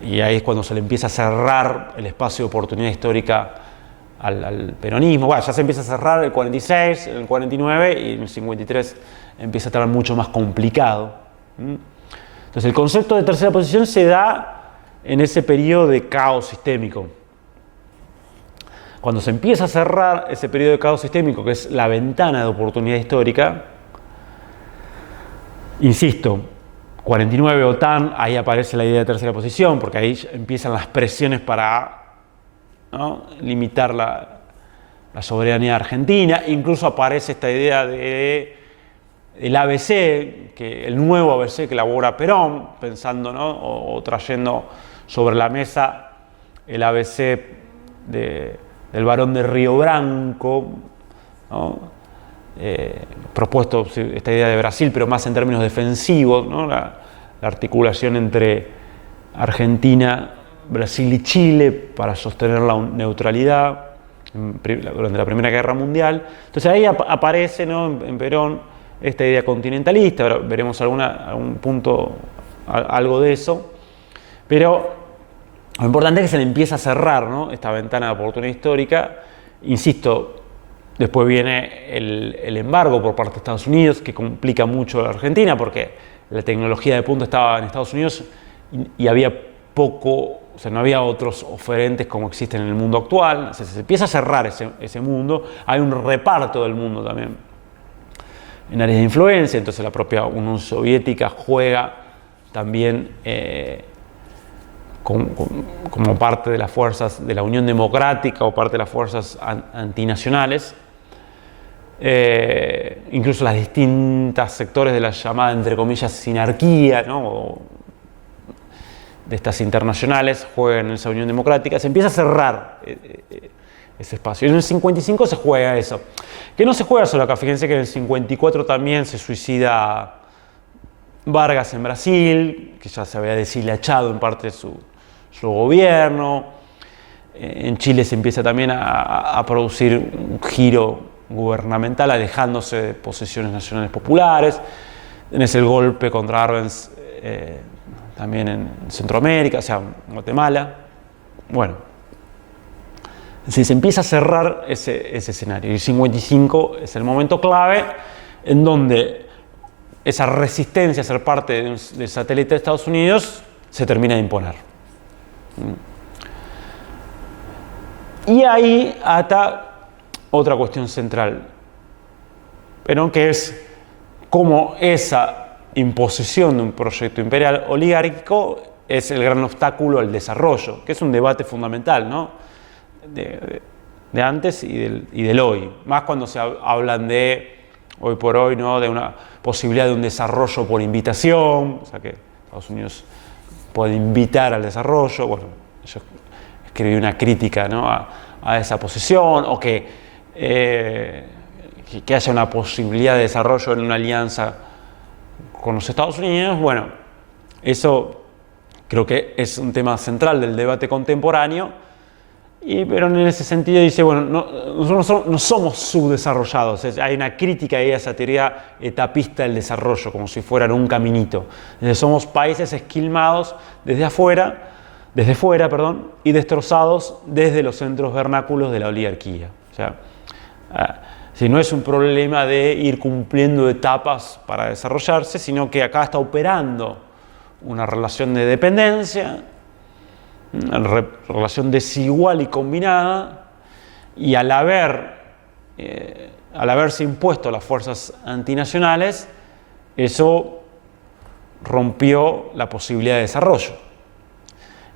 y ahí es cuando se le empieza a cerrar el espacio de oportunidad histórica al peronismo. Bueno, ya se empieza a cerrar el 46, el 49, y en el 53 empieza a estar mucho más complicado. Entonces el concepto de tercera posición se da en ese periodo de caos sistémico. Cuando se empieza a cerrar ese periodo de caos sistémico, que es la ventana de oportunidad histórica, insisto, 49 OTAN, ahí aparece la idea de tercera posición, porque ahí empiezan las presiones para, ¿no?, limitar la soberanía argentina. Incluso aparece esta idea del ABC, el nuevo ABC que elabora Perón, pensando, ¿no?, o trayendo sobre la mesa el ABC del Barón de Río Branco, ¿no?, propuesto esta idea de Brasil, pero más en términos defensivos, ¿no?, la articulación entre Argentina, Brasil y Chile para sostener la neutralidad durante la Primera Guerra Mundial. Entonces ahí aparece, ¿no?, en Perón esta idea continentalista. Ahora veremos algún punto, algo de eso, pero lo importante es que se le empieza a cerrar, ¿no?, esta ventana de oportunidad histórica. Insisto, después viene el embargo por parte de Estados Unidos, que complica mucho a la Argentina, porque la tecnología de punta estaba en Estados Unidos y había poco, o sea, no había otros oferentes como existen en el mundo actual. O sea, se empieza a cerrar ese mundo. Hay un reparto del mundo también en áreas de influencia, entonces la propia Unión Soviética juega también como parte de las fuerzas de la Unión Democrática o parte de las fuerzas antinacionales. Incluso las distintas sectores de la llamada, entre comillas, sinarquía, ¿no?, de estas internacionales juegan en esa Unión Democrática. Se empieza a cerrar ese espacio. Y en el 55 se juega eso. Que no se juega solo acá. Fíjense que en el 54 también se suicida Vargas en Brasil, que ya se había deshilachado en parte su gobierno. En Chile se empieza también a producir un giro gubernamental, alejándose de posiciones nacionales populares. Tenés el golpe contra Arbenz también en Centroamérica, o sea, en Guatemala. Bueno, si se empieza a cerrar ese escenario. Y el 55 es el momento clave en donde esa resistencia a ser parte del satélite de Estados Unidos se termina de imponer. Y ahí ata otra cuestión central, pero que es cómo esa imposición de un proyecto imperial oligárquico es el gran obstáculo al desarrollo, que es un debate fundamental, ¿no?, de antes y del hoy, más cuando se hablan de hoy por hoy, ¿no?, de una posibilidad de un desarrollo por invitación, o sea, que Estados Unidos puede invitar al desarrollo. Bueno, yo escribí una crítica, ¿no?, a esa posición, o que haya una posibilidad de desarrollo en una alianza con los Estados Unidos. Bueno, eso creo que es un tema central del debate contemporáneo, pero en ese sentido dice, bueno, nosotros no somos subdesarrollados. Hay una crítica ahí a esa teoría etapista del desarrollo, como si fueran un caminito. Somos países esquilmados desde fuera, y destrozados desde los centros vernáculos de la oligarquía. O sea, si no es un problema de ir cumpliendo etapas para desarrollarse, sino que acá está operando una relación de dependencia, una relación desigual y combinada, y al haberse impuesto las fuerzas antinacionales, eso rompió la posibilidad de desarrollo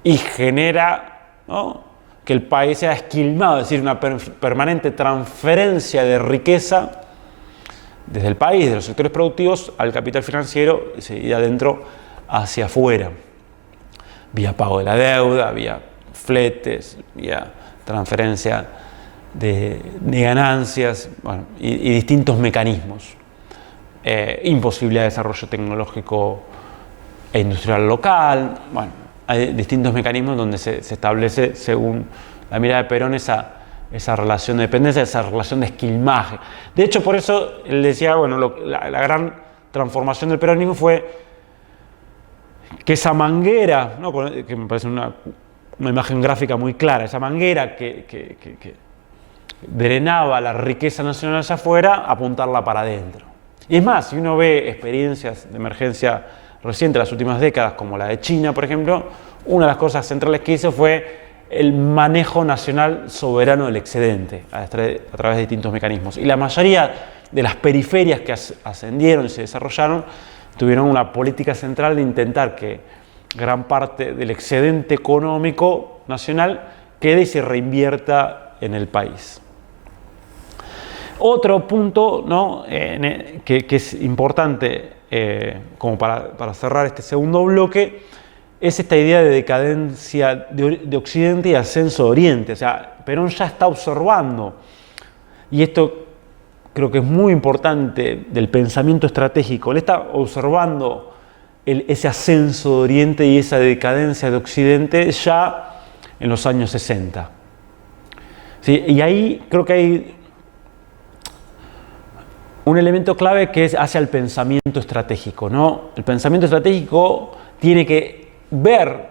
y genera, ¿no?, que el país sea esquilmado, es decir, una permanente transferencia de riqueza desde el país, de los sectores productivos, al capital financiero, y de adentro hacia afuera, vía pago de la deuda, vía fletes, vía transferencia de ganancias, bueno, y distintos mecanismos. Imposibilidad de desarrollo tecnológico e industrial local. Bueno, hay distintos mecanismos donde se establece, según la mirada de Perón, esa relación de dependencia, esa relación de esquilmaje. De hecho, por eso él decía, bueno, la gran transformación del peronismo fue que esa manguera, ¿no?, que me parece una imagen gráfica muy clara, esa manguera que drenaba la riqueza nacional hacia afuera, apuntarla para adentro. Y es más, si uno ve experiencias de emergencia reciente, las últimas décadas, como la de China, por ejemplo, una de las cosas centrales que hizo fue el manejo nacional soberano del excedente a través de distintos mecanismos. Y la mayoría de las periferias que ascendieron y se desarrollaron tuvieron una política central de intentar que gran parte del excedente económico nacional quede y se reinvierta en el país. Otro punto, ¿no?, que es importante como para cerrar este segundo bloque, es esta idea de decadencia de Occidente y ascenso de Oriente. O sea, Perón ya está observando, y esto creo que es muy importante del pensamiento estratégico, él está observando ese ascenso de Oriente y esa decadencia de Occidente ya en los años 60. ¿Sí? Y ahí creo que hay un elemento clave que es hacia el pensamiento estratégico, ¿no? El pensamiento estratégico tiene que ver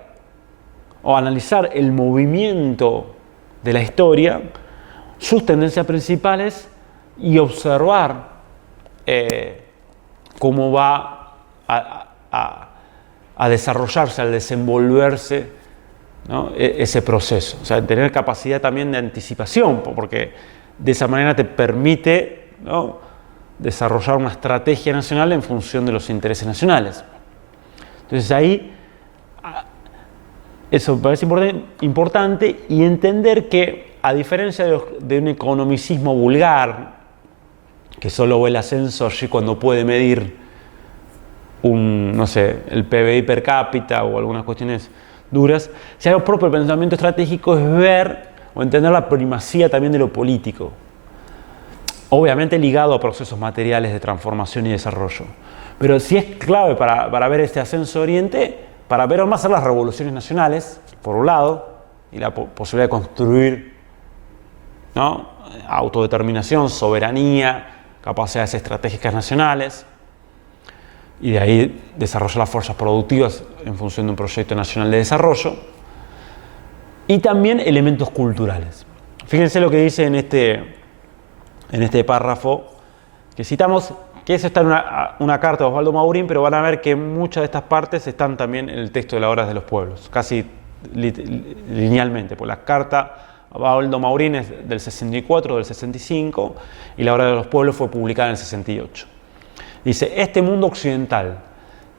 o analizar el movimiento de la historia, sus tendencias principales y observar cómo va a desarrollarse, a desenvolverse, ¿no? ese proceso. O sea, tener capacidad también de anticipación, porque de esa manera te permite, ¿no?, desarrollar una estrategia nacional en función de los intereses nacionales. Entonces ahí eso me parece importante, y entender que, a diferencia de un economicismo vulgar que solo ve el ascenso allí cuando puede medir no sé, el PBI per cápita o algunas cuestiones duras, si algo propio del pensamiento estratégico es ver o entender la primacía también de lo político, obviamente ligado a procesos materiales de transformación y desarrollo. Pero sí es clave para ver este ascenso de Oriente, para ver más las revoluciones nacionales, por un lado, y la posibilidad de construir, ¿no?, autodeterminación, soberanía, capacidades estratégicas nacionales, y de ahí desarrollar las fuerzas productivas en función de un proyecto nacional de desarrollo, y también elementos culturales. Fíjense lo que dice en este párrafo que citamos, que eso está en una carta de Osvaldo Maurín, pero van a ver que muchas de estas partes están también en el texto de la Obras de los Pueblos, casi linealmente, pues la carta a Osvaldo Maurín es del 64, del 65, y la Obra de los Pueblos fue publicada en el 68. Dice: este mundo occidental,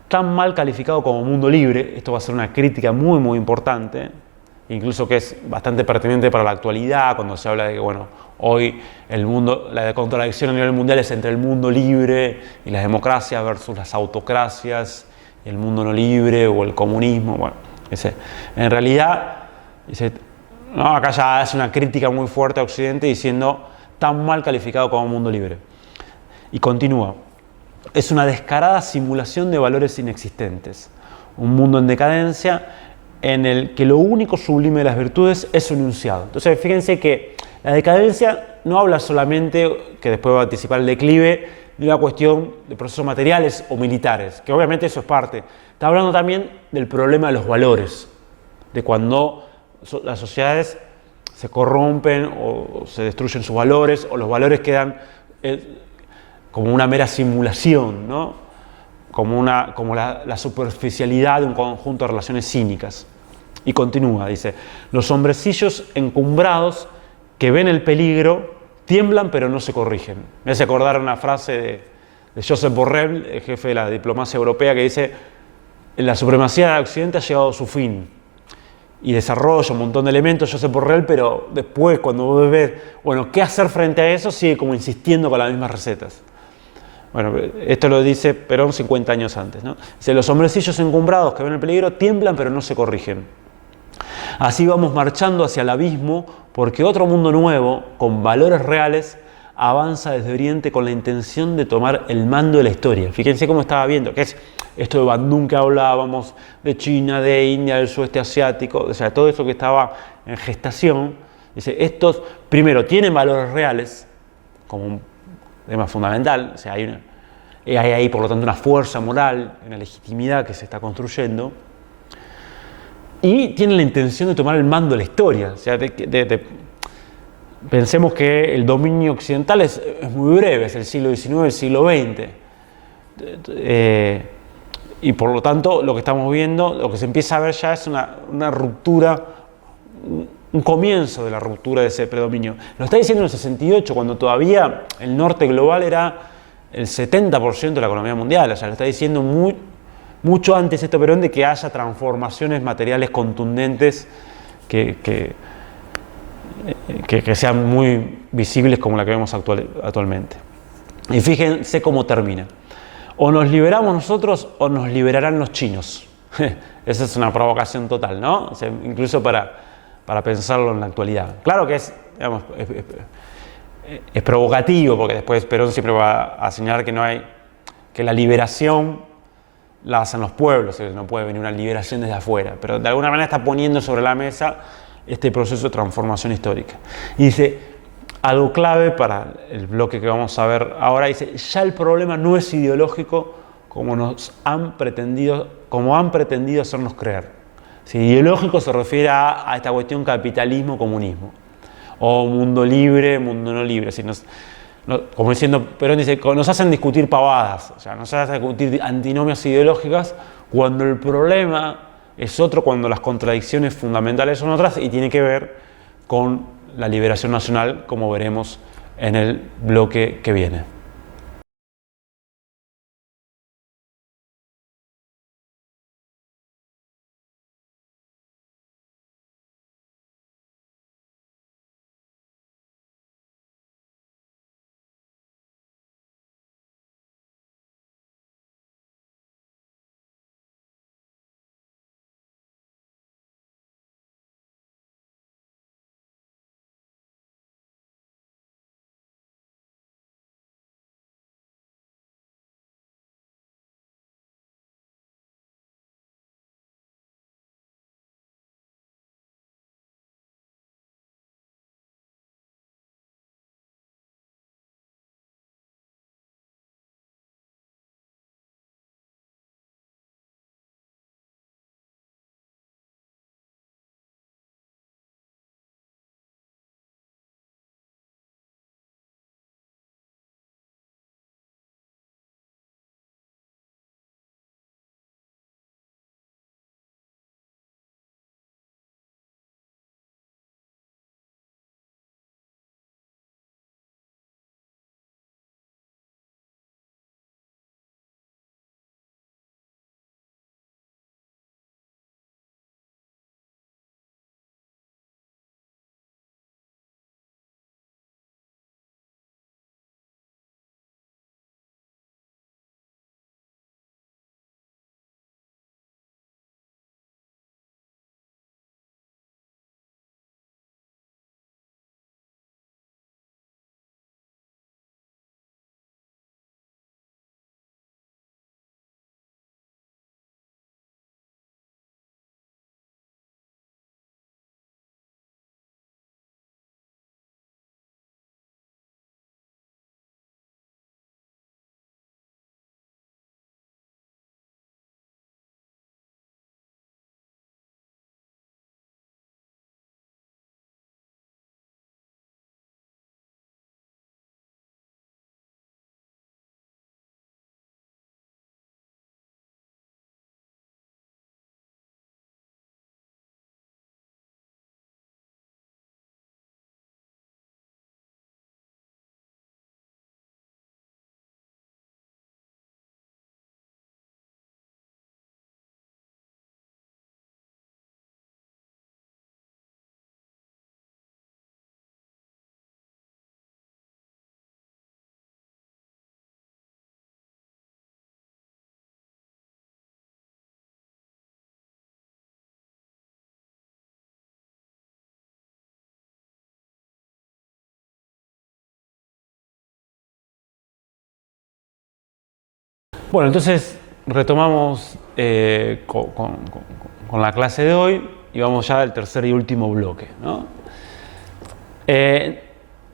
tan mal calificado como mundo libre, esto va a ser una crítica muy muy importante, incluso que es bastante pertinente para la actualidad, cuando se habla de que, bueno, hoy el mundo, la contradicción a nivel mundial es entre el mundo libre y las democracias versus las autocracias, el mundo no libre o el comunismo. Bueno, en realidad, no, acá ya hace una crítica muy fuerte a Occidente diciendo tan mal calificado como mundo libre. Y continúa: es una descarada simulación de valores inexistentes, un mundo en decadencia en el que lo único sublime de las virtudes es su enunciado. Entonces, fíjense que la decadencia no habla solamente, que después va a anticipar el declive, de una cuestión de procesos materiales o militares, que obviamente eso es parte. Está hablando también del problema de los valores, de cuando las sociedades se corrompen o se destruyen sus valores, o los valores quedan como una mera simulación, ¿no?, como la superficialidad de un conjunto de relaciones cínicas. Y continúa, dice: los hombrecillos encumbrados que ven el peligro tiemblan pero no se corrigen. Me hace acordar una frase de Josep Borrell, el jefe de la diplomacia europea, que dice: la supremacía de Occidente ha llegado a su fin. Y desarrolla un montón de elementos Josep Borrell, pero después, cuando vos ves, bueno, qué hacer frente a eso, sigue como insistiendo con las mismas recetas. Bueno, esto lo dice Perón 50 años antes, ¿no? Dice: los hombrecillos encumbrados que ven el peligro tiemblan pero no se corrigen. Así vamos marchando hacia el abismo, porque otro mundo nuevo, con valores reales, avanza desde Oriente con la intención de tomar el mando de la historia. Fíjense cómo estaba viendo, que es esto de Bandung que hablábamos, de China, de India, del sudeste asiático, o sea, todo eso que estaba en gestación. Dice: estos, primero, tienen valores reales, como un tema fundamental, o sea, hay ahí, por lo tanto, una fuerza moral, una legitimidad que se está construyendo, y tienen la intención de tomar el mando de la historia. O sea, pensemos que el dominio occidental es muy breve, es el siglo XIX, el siglo XX, y por lo tanto lo que estamos viendo, lo que se empieza a ver ya es una ruptura, un comienzo de la ruptura de ese predominio. Lo está diciendo en el 68, cuando todavía el norte global era el 70% de la economía mundial. O sea, lo está diciendo mucho antes esto, Perón, de que haya transformaciones materiales contundentes que sean muy visibles como la que vemos actualmente. Y fíjense cómo termina: o nos liberamos nosotros o nos liberarán los chinos. Esa es una provocación total, ¿no? O sea, incluso para pensarlo en la actualidad. Claro que es, digamos, es provocativo, porque después Perón siempre va a señalar que no hay, que la liberación la hacen los pueblos, no puede venir una liberación desde afuera, pero de alguna manera está poniendo sobre la mesa este proceso de transformación histórica. Y dice, algo clave para el bloque que vamos a ver ahora, dice, ya el problema no es ideológico como han pretendido hacernos creer. Si ideológico se refiere a esta cuestión capitalismo-comunismo, o mundo libre, mundo no libre. Como diciendo, Perón dice, nos hacen discutir pavadas, o sea, nos hacen discutir antinomias ideológicas cuando el problema es otro, cuando las contradicciones fundamentales son otras y tiene que ver con la liberación nacional, como veremos en el bloque que viene. Bueno, entonces retomamos con la clase de hoy y vamos ya al tercer y último bloque, ¿no?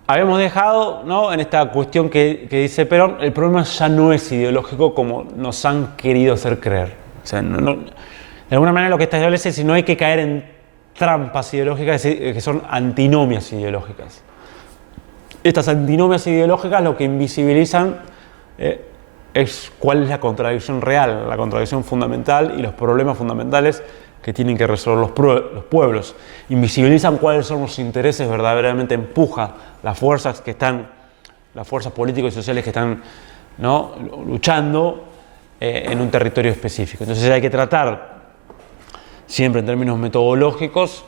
Habíamos dejado, ¿no?, en esta cuestión que dice Perón, el problema ya no es ideológico como nos han querido hacer creer. O sea, de alguna manera lo que establece es que no hay que caer en trampas ideológicas que son antinomias ideológicas. Estas antinomias ideológicas lo que invisibilizan es cuál es la contradicción real, la contradicción fundamental y los problemas fundamentales que tienen que resolver los pueblos. Invisibilizan cuáles son los intereses verdaderamente empuja las fuerzas políticas y sociales que están, ¿no?, luchando en un territorio específico. Entonces hay que tratar, siempre en términos metodológicos,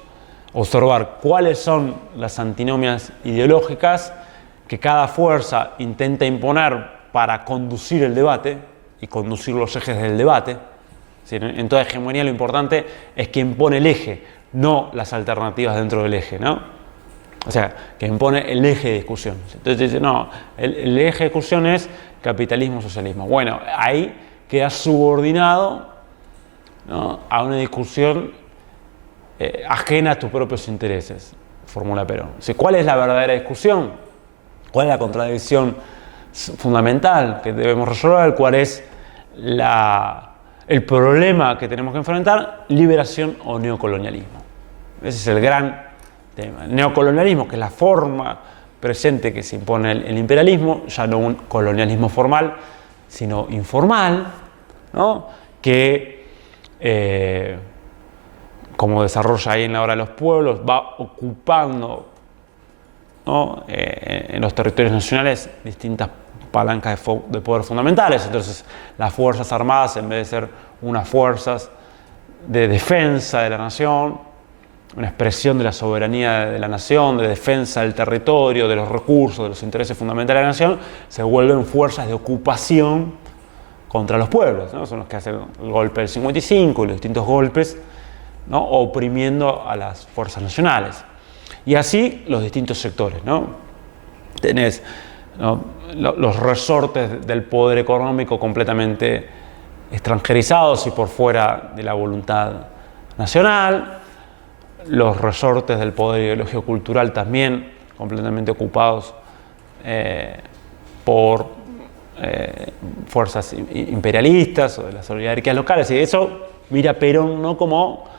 observar cuáles son las antinomias ideológicas que cada fuerza intenta imponer para conducir el debate y conducir los ejes del debate. En toda hegemonía lo importante es quien pone el eje, no las alternativas dentro del eje, ¿no? O sea, quien pone el eje de discusión. Entonces dice, no, el eje de discusión es capitalismo-socialismo. Bueno, ahí queda subordinado, ¿no?, a una discusión ajena a tus propios intereses, formula Perón. O sea, ¿cuál es la verdadera discusión? ¿Cuál es la contradicción fundamental que debemos resolver? ¿Cuál es el problema que tenemos que enfrentar? ¿Liberación o neocolonialismo? Ese es el gran tema. El neocolonialismo, que es la forma presente que se impone el imperialismo, ya no un colonialismo formal, sino informal, ¿no?, que, como desarrolla ahí en la obra de los pueblos, va ocupando, ¿no?, en los territorios nacionales distintas palancas de poder fundamentales. Entonces, las Fuerzas Armadas, en vez de ser unas fuerzas de defensa de la nación, una expresión de la soberanía de la nación, de defensa del territorio, de los recursos, de los intereses fundamentales de la nación, se vuelven fuerzas de ocupación contra los pueblos, ¿no? Son los que hacen el golpe del 55 y los distintos golpes, ¿no?, oprimiendo a las fuerzas nacionales. Y así los distintos sectores, ¿no? Tenés, ¿no?, los resortes del poder económico completamente extranjerizados y por fuera de la voluntad nacional, los resortes del poder ideológico cultural también completamente ocupados por fuerzas imperialistas o de las oligarquías locales. Y eso mira Perón, ¿no?, como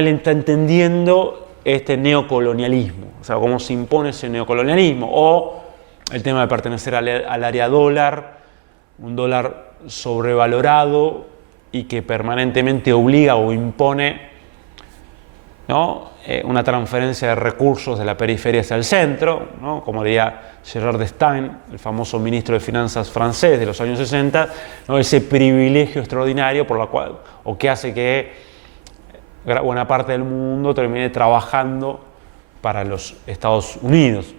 él está entendiendo este neocolonialismo, o sea, cómo se impone ese neocolonialismo, o el tema de pertenecer al área dólar, un dólar sobrevalorado y que permanentemente obliga o impone, ¿no?, una transferencia de recursos de la periferia hacia el centro, ¿no?, como diría Gerard d'Estaing, el famoso ministro de Finanzas francés de los años 60, ¿no?, ese privilegio extraordinario por la cual, o que hace que buena parte del mundo termine trabajando para los Estados Unidos.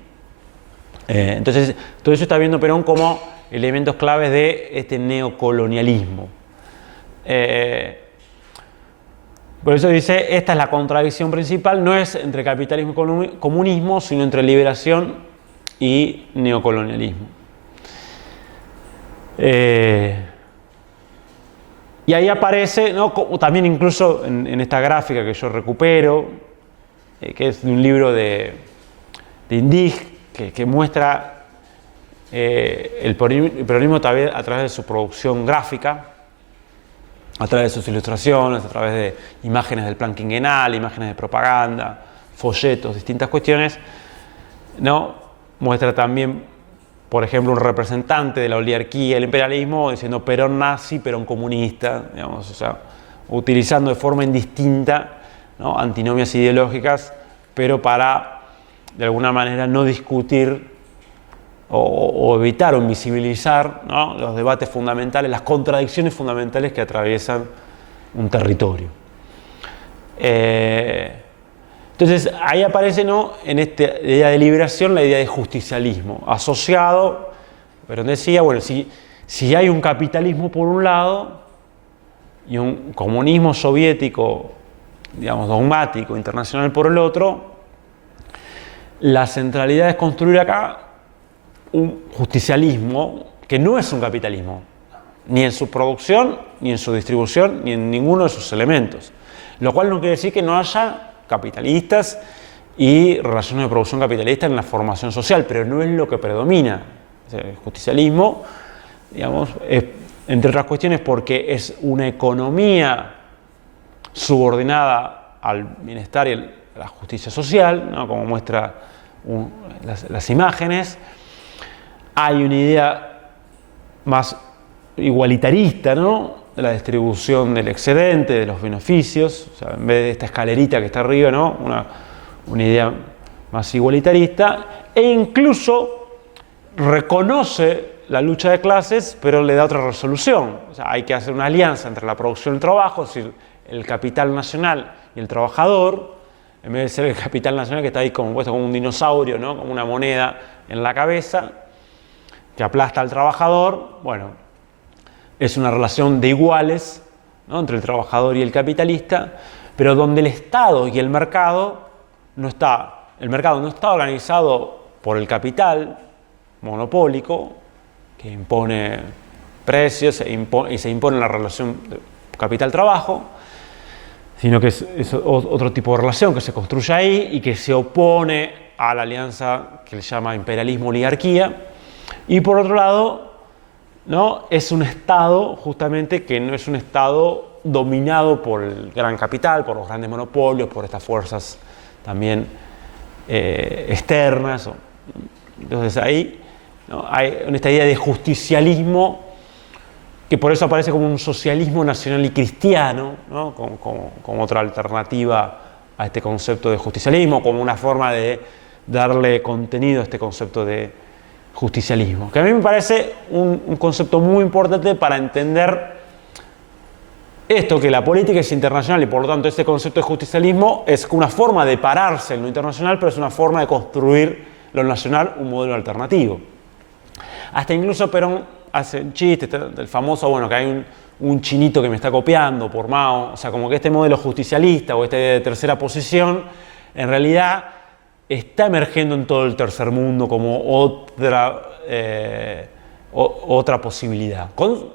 Entonces, todo eso está viendo Perón como elementos claves de este neocolonialismo. Por eso dice, esta es la contradicción principal, no es entre capitalismo y comunismo, sino entre liberación y neocolonialismo. Y ahí aparece, ¿no?, también incluso en esta gráfica que yo recupero, que es de un libro de Indig, que muestra el peronismo a través de su producción gráfica, a través de sus ilustraciones, a través de imágenes del plan quinquenal, imágenes de propaganda, folletos, distintas cuestiones, ¿no? Muestra también, por ejemplo, un representante de la oligarquía, el imperialismo, diciendo Perón nazi, Perón comunista, digamos, o sea, utilizando de forma indistinta, ¿no?, antinomias ideológicas, pero para, de alguna manera, no discutir o evitar o invisibilizar, ¿no?, los debates fundamentales, las contradicciones fundamentales que atraviesan un territorio. Entonces, ahí aparece, ¿no?, en esta idea de liberación, la idea de justicialismo, asociado, pero decía, bueno, si hay un capitalismo por un lado y un comunismo soviético, digamos, dogmático, internacional por el otro, la centralidad es construir acá un justicialismo que no es un capitalismo, ni en su producción, ni en su distribución, ni en ninguno de sus elementos. Lo cual no quiere decir que no haya capitalistas y relaciones de producción capitalista en la formación social, pero no es lo que predomina. El justicialismo, digamos, es, entre otras cuestiones, porque es una economía subordinada al bienestar y a la justicia social, ¿no?, como muestra las imágenes. Hay una idea más igualitarista, ¿no?, de la distribución del excedente, de los beneficios, o sea, en vez de esta escalerita que está arriba, ¿no?, una idea más igualitarista, e incluso reconoce la lucha de clases, pero le da otra resolución. O sea, hay que hacer una alianza entre la producción y el trabajo, es decir, el capital nacional y el trabajador, en vez de ser el capital nacional que está ahí como puesto como un dinosaurio, ¿no?, como una moneda en la cabeza, que aplasta al trabajador. Bueno, es una relación de iguales, ¿no?, entre el trabajador y el capitalista, pero donde el Estado y el mercado no está organizado por el capital monopólico que impone precios y se impone la relación capital-trabajo, sino que es otro tipo de relación que se construye ahí y que se opone a la alianza que se llama imperialismo-oligarquía. Y por otro lado, ¿no? Es un Estado justamente que no es un Estado dominado por el gran capital, por los grandes monopolios, por estas fuerzas también externas. Entonces ahí, ¿no? Hay esta idea de justicialismo que por eso aparece como un socialismo nacional y cristiano, ¿no? como otra alternativa a este concepto de justicialismo, como una forma de darle contenido a este concepto de justicialismo, que a mí me parece un concepto muy importante para entender esto, que la política es internacional y por lo tanto este concepto de justicialismo es una forma de pararse en lo internacional, pero es una forma de construir lo nacional, un modelo alternativo. Hasta incluso Perón hace un chiste del famoso, bueno, que hay un chinito que me está copiando por Mao, o sea, como que este modelo justicialista o este de tercera posición, en realidad está emergiendo en todo el tercer mundo como otra posibilidad,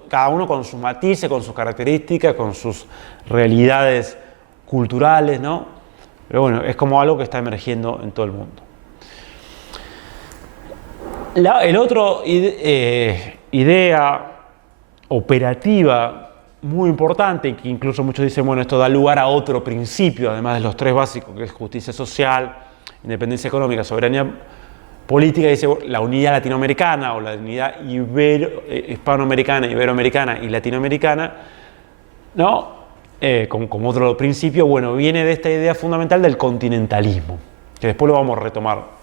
cada uno con sus matices, con sus características, con sus realidades culturales, ¿no? Pero bueno, es como algo que está emergiendo en todo el mundo. El otro idea operativa muy importante, que incluso muchos dicen, bueno, esto da lugar a otro principio, además de los tres básicos, que es justicia social, independencia económica, soberanía política, dice la unidad latinoamericana o la unidad hispanoamericana, iberoamericana y latinoamericana, ¿no? Como otro principio, bueno, viene de esta idea fundamental del continentalismo, que después lo vamos a retomar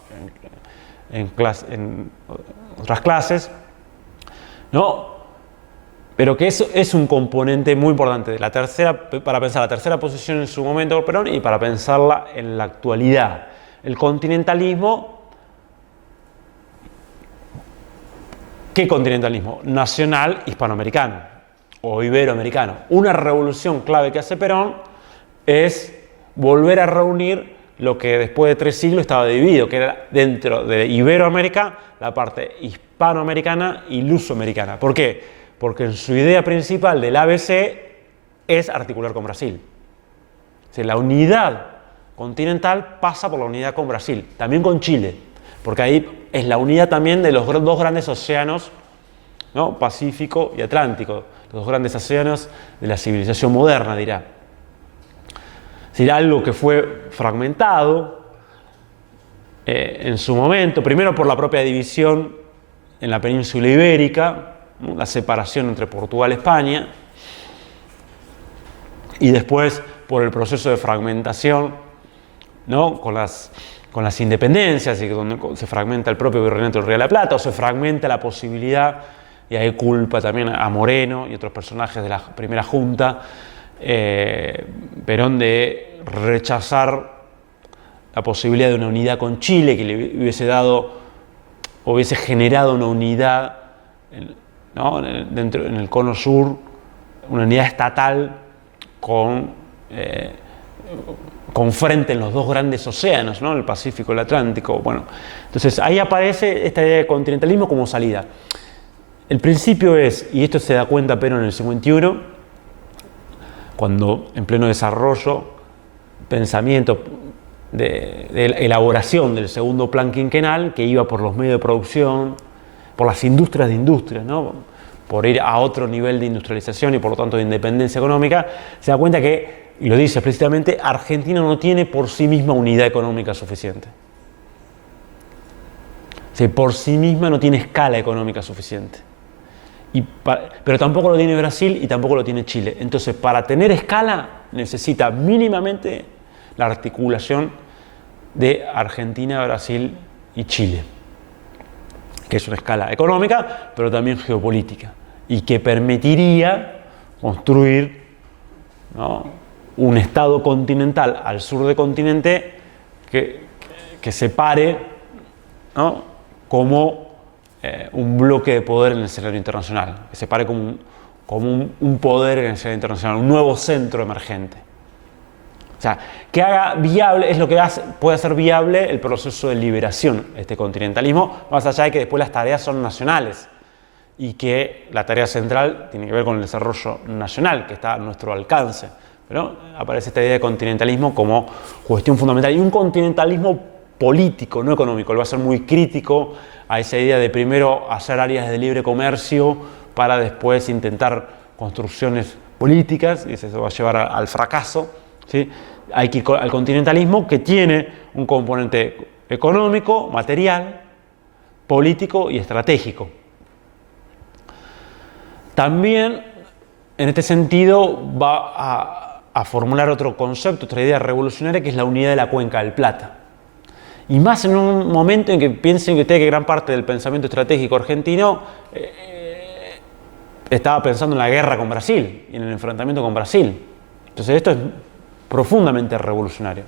en otras clases, ¿no? Pero que eso es un componente muy importante de la tercera, para pensar la tercera posición en su momento por Perón y para pensarla en la actualidad. El continentalismo, ¿qué continentalismo? Nacional hispanoamericano o iberoamericano. Una revolución clave que hace Perón es volver a reunir lo que después de 3 siglos estaba dividido, que era dentro de Iberoamérica la parte hispanoamericana y lusoamericana. ¿Por qué? Porque en su idea principal del ABC es articular con Brasil. O sea, la unidad continental pasa por la unidad con Brasil, también con Chile, porque ahí es la unidad también de los dos grandes océanos, ¿no? Pacífico y Atlántico, los dos grandes océanos de la civilización moderna, dirá. Es decir, algo que fue fragmentado en su momento, primero por la propia división en la península ibérica, ¿no? La separación entre Portugal y España, y después por el proceso de fragmentación, ¿no? con las independencias, y donde se fragmenta el propio Virreinato del Río de la Plata, o se fragmenta la posibilidad, y ahí culpa también a Moreno y otros personajes de la primera Junta, Perón, de rechazar la posibilidad de una unidad con Chile, que le hubiese generado una unidad, ¿no? en el cono sur, una unidad estatal con frente en los dos grandes océanos, ¿no? El Pacífico y el Atlántico. Bueno, entonces ahí aparece esta idea de continentalismo como salida. El principio es, y esto se da cuenta Perón en el 51, cuando en pleno desarrollo, pensamiento de elaboración del segundo plan quinquenal, que iba por los medios de producción, por las industrias de industrias, ¿no? Por ir a otro nivel de industrialización y por lo tanto de independencia económica, se da cuenta que, y lo dice explícitamente, Argentina no tiene por sí misma unidad económica suficiente. O sea, por sí misma no tiene escala económica suficiente. Pero tampoco lo tiene Brasil y tampoco lo tiene Chile. Entonces, para tener escala, necesita mínimamente la articulación de Argentina, Brasil y Chile, que es una escala económica, pero también geopolítica, y que permitiría construir, ¿no? un Estado continental al sur del continente que se pare, ¿no? como un bloque de poder en el escenario internacional, que se pare como un poder en el escenario internacional, un nuevo centro emergente. O sea, que haga viable, es lo que puede hacer viable el proceso de liberación de este continentalismo, más allá de que después las tareas son nacionales. y que la tarea central tiene que ver con el desarrollo nacional, que está a nuestro alcance. Pero aparece esta idea de continentalismo como cuestión fundamental, y un continentalismo político, no económico. Él va a ser muy crítico a esa idea de primero hacer áreas de libre comercio para después intentar construcciones políticas, y eso va a llevar al fracaso, ¿sí? Hay que ir al continentalismo, que tiene un componente económico, material, político y estratégico. También, en este sentido, va a formular otro concepto, otra idea revolucionaria, que es la unidad de la Cuenca del Plata. Y más en un momento en que piensen que ustedes que gran parte del pensamiento estratégico argentino estaba pensando en la guerra con Brasil y en el enfrentamiento con Brasil. Entonces esto es profundamente revolucionario.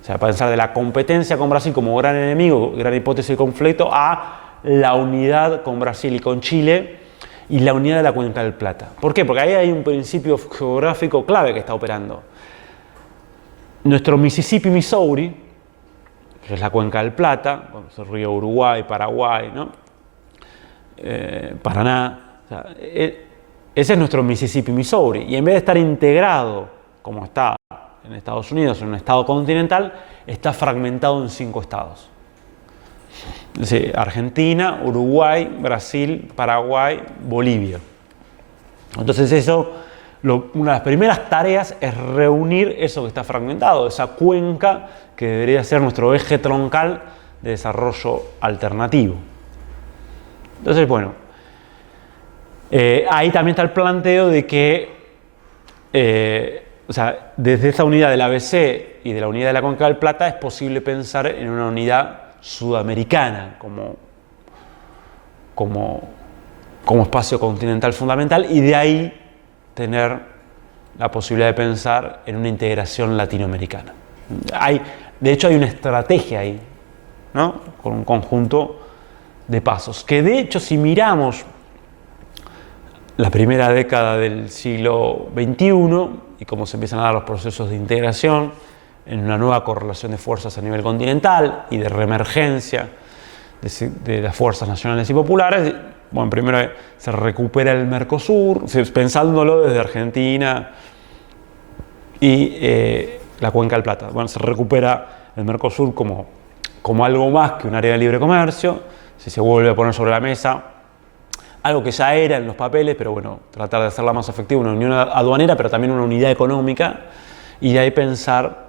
O sea, pensar de la competencia con Brasil como gran enemigo, gran hipótesis de conflicto, a la unidad con Brasil y con Chile y la unidad de la Cuenca del Plata. ¿Por qué? Porque ahí hay un principio geográfico clave que está operando. Nuestro Mississippi, Missouri, que es la Cuenca del Plata, el río Uruguay, Paraguay, ¿no? Paraná, o sea, ese es nuestro Mississippi, Missouri, y en vez de estar integrado, como está en Estados Unidos, en un estado continental, está fragmentado en 5 estados. Es decir, Argentina, Uruguay, Brasil, Paraguay, Bolivia. Entonces eso, una de las primeras tareas es reunir eso que está fragmentado, esa cuenca que debería ser nuestro eje troncal de desarrollo alternativo. Entonces, bueno, ahí también está el planteo de que, o sea, desde esa unidad del ABC y de la unidad de la Cuenca del Plata es posible pensar en una unidad sudamericana como espacio continental fundamental, y de ahí tener la posibilidad de pensar en una integración latinoamericana. De hecho, hay una estrategia ahí, ¿no? Con un conjunto de pasos, que de hecho, si miramos la primera década del siglo XXI y cómo se empiezan a dar los procesos de integración en una nueva correlación de fuerzas a nivel continental y de reemergencia de las fuerzas nacionales y populares, bueno, primero se recupera el Mercosur, pensándolo desde Argentina y la Cuenca del Plata. Bueno, se recupera el Mercosur como algo más que un área de libre comercio, si se vuelve a poner sobre la mesa algo que ya era en los papeles, pero bueno, tratar de hacerla más efectiva, una unión aduanera, pero también una unidad económica, y de ahí pensar,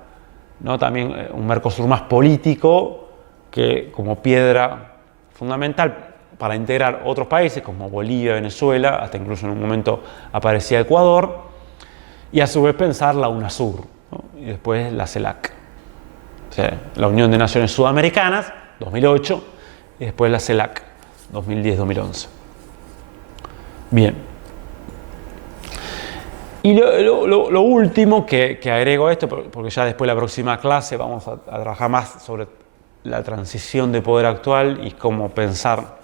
¿no?, también un Mercosur más político, que como piedra fundamental para integrar otros países como Bolivia, Venezuela, hasta incluso en un momento aparecía Ecuador, y a su vez pensar la UNASUR, ¿no?, y después la CELAC, o sea, la Unión de Naciones Sudamericanas, 2008, y después la CELAC, 2010-2011. Bien. Y lo último que agrego a esto, porque ya después de la próxima clase vamos a trabajar más sobre la transición de poder actual y cómo pensar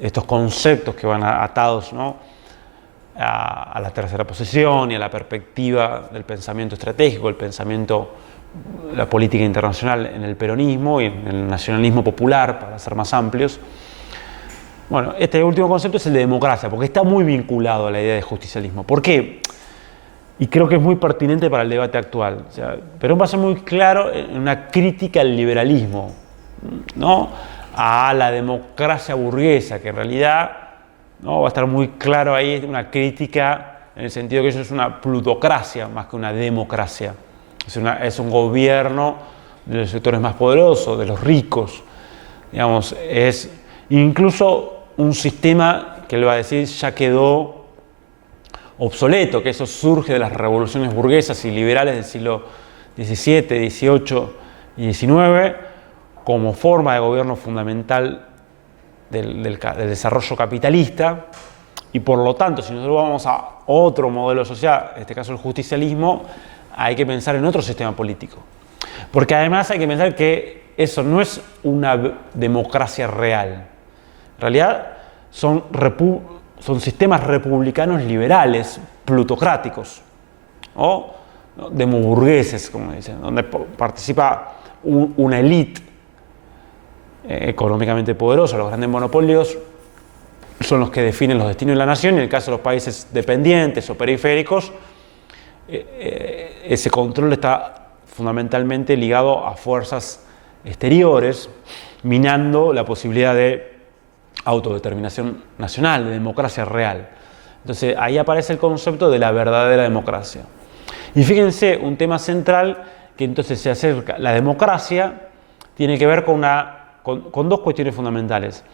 estos conceptos que van atados, ¿no?, a la tercera posición y a la perspectiva del pensamiento estratégico, el pensamiento, la política internacional en el peronismo y en el nacionalismo popular, para ser más amplios. Bueno, este último concepto es el de democracia, porque está muy vinculado a la idea de justicialismo. ¿Por qué? Y creo que es muy pertinente para el debate actual. O sea, Perón va a ser muy claro en una crítica al liberalismo, ¿no?, a la democracia burguesa, que en realidad, ¿no?, va a estar muy claro ahí una crítica en el sentido que eso es una plutocracia más que una democracia. Es un gobierno de los sectores más poderosos, de los ricos. Digamos, es incluso un sistema que él va a decir ya quedó obsoleto, que eso surge de las revoluciones burguesas y liberales del siglo XVII, XVIII y XIX como forma de gobierno fundamental del desarrollo capitalista, y por lo tanto, si nosotros vamos a otro modelo social, en este caso el justicialismo, hay que pensar en otro sistema político. Porque además hay que pensar que eso no es una democracia real. En realidad son sistemas republicanos liberales, plutocráticos, o demoburgueses, como dicen, donde participa una élite económicamente poderosa, los grandes monopolios son los que definen los destinos de la nación, y en el caso de los países dependientes o periféricos, ese control está fundamentalmente ligado a fuerzas exteriores, minando la posibilidad de autodeterminación nacional, de democracia real. Entonces ahí aparece el concepto de la verdadera democracia. Y fíjense, un tema central que entonces se acerca, la democracia tiene que ver con dos cuestiones fundamentales.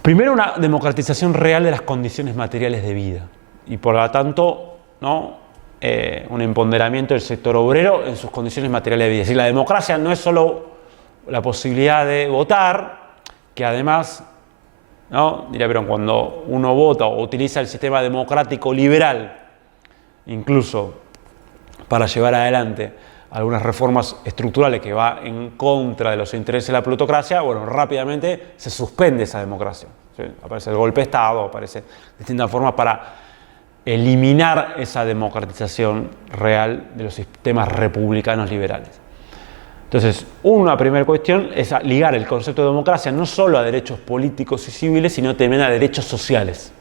Primero, una democratización real de las condiciones materiales de vida y por lo tanto, ¿no? Un empoderamiento del sector obrero en sus condiciones materiales de vida. Es decir, la democracia no es solo la posibilidad de votar, que además, ¿no? Diría, pero cuando uno vota o utiliza el sistema democrático liberal, incluso para llevar adelante algunas reformas estructurales que va en contra de los intereses de la plutocracia, bueno, rápidamente se suspende esa democracia. ¿Sí? Aparece el golpe de Estado, aparece distintas formas para eliminar esa democratización real de los sistemas republicanos liberales. Entonces, una primera cuestión es ligar el concepto de democracia no solo a derechos políticos y civiles, sino también a derechos sociales,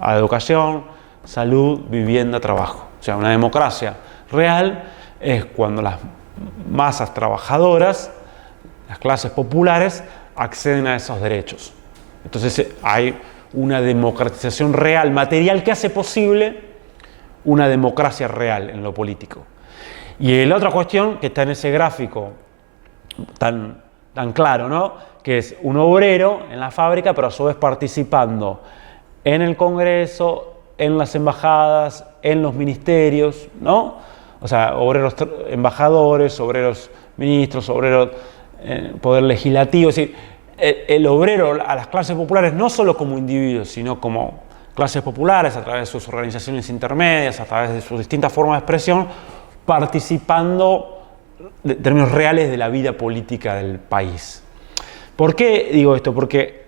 a educación, salud, vivienda, trabajo. O sea, una democracia real es cuando las masas trabajadoras, las clases populares, acceden a esos derechos. Entonces hay una democratización real, material, que hace posible una democracia real en lo político. Y la otra cuestión que está en ese gráfico tan claro, ¿no? Que es un obrero en la fábrica, pero a su vez participando en el Congreso, en las embajadas, en los ministerios, ¿no? O sea, obreros embajadores, obreros ministros, obreros poder legislativo. Es decir, el obrero a las clases populares no solo como individuos, sino como clases populares a través de sus organizaciones intermedias, a través de sus distintas formas de expresión, participando en términos reales de la vida política del país. ¿Por qué digo esto? Porque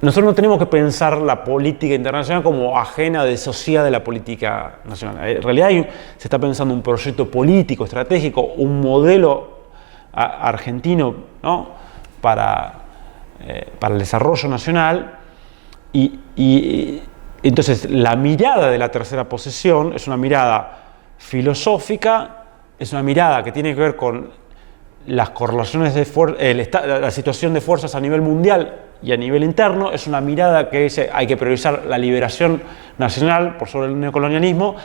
nosotros no tenemos que pensar la política internacional como ajena, disociada de la política nacional. En realidad se está pensando un proyecto político, estratégico, un modelo argentino, ¿no? para el desarrollo nacional. Y entonces la mirada de la tercera posesión es una mirada filosófica, es una mirada que tiene que ver con las correlaciones de la situación de fuerzas a nivel mundial y a nivel interno. Es una mirada que dice hay que priorizar la liberación nacional por sobre el neocolonialismo,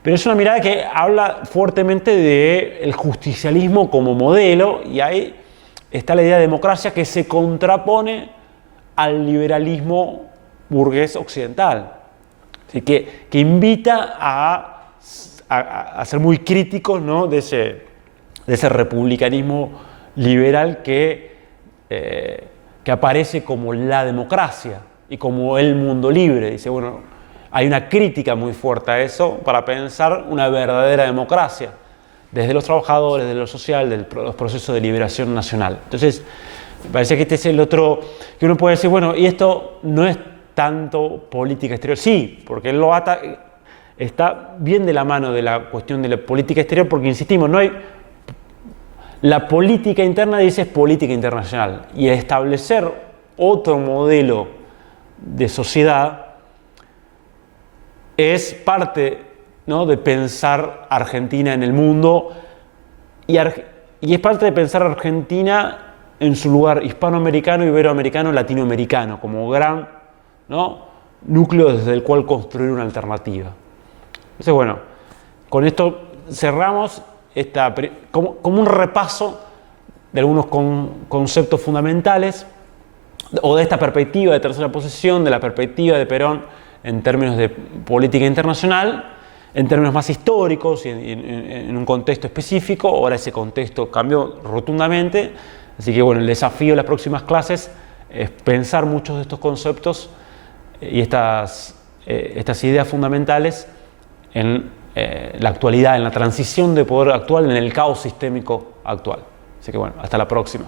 pero es una mirada que habla fuertemente del justicialismo como modelo, y ahí está la idea de democracia que se contrapone al liberalismo burgués occidental, así que invita a ser muy críticos, ¿no? de ese republicanismo liberal que aparece como la democracia y como el mundo libre. Dice, bueno, hay una crítica muy fuerte a eso para pensar una verdadera democracia, desde los trabajadores, de lo social, de los procesos de liberación nacional. Entonces, me parece que este es el otro, que uno puede decir, bueno, y esto no es tanto política exterior. Sí, porque él lo ata, está bien de la mano de la cuestión de la política exterior, porque insistimos, no hay... La política interna dice es política internacional, y establecer otro modelo de sociedad es parte, ¿no? de pensar Argentina en el mundo, y es parte de pensar Argentina en su lugar hispanoamericano, iberoamericano, latinoamericano, como gran, ¿no? núcleo desde el cual construir una alternativa. Entonces, bueno, con esto cerramos como un repaso de algunos conceptos fundamentales, o de esta perspectiva de tercera posesión, de la perspectiva de Perón en términos de política internacional, en términos más históricos y en un contexto específico. Ahora ese contexto cambió rotundamente, así que bueno, el desafío de las próximas clases es pensar muchos de estos conceptos y estas ideas fundamentales en la actualidad, en la transición de poder actual, en el caos sistémico actual. Así que bueno, hasta la próxima.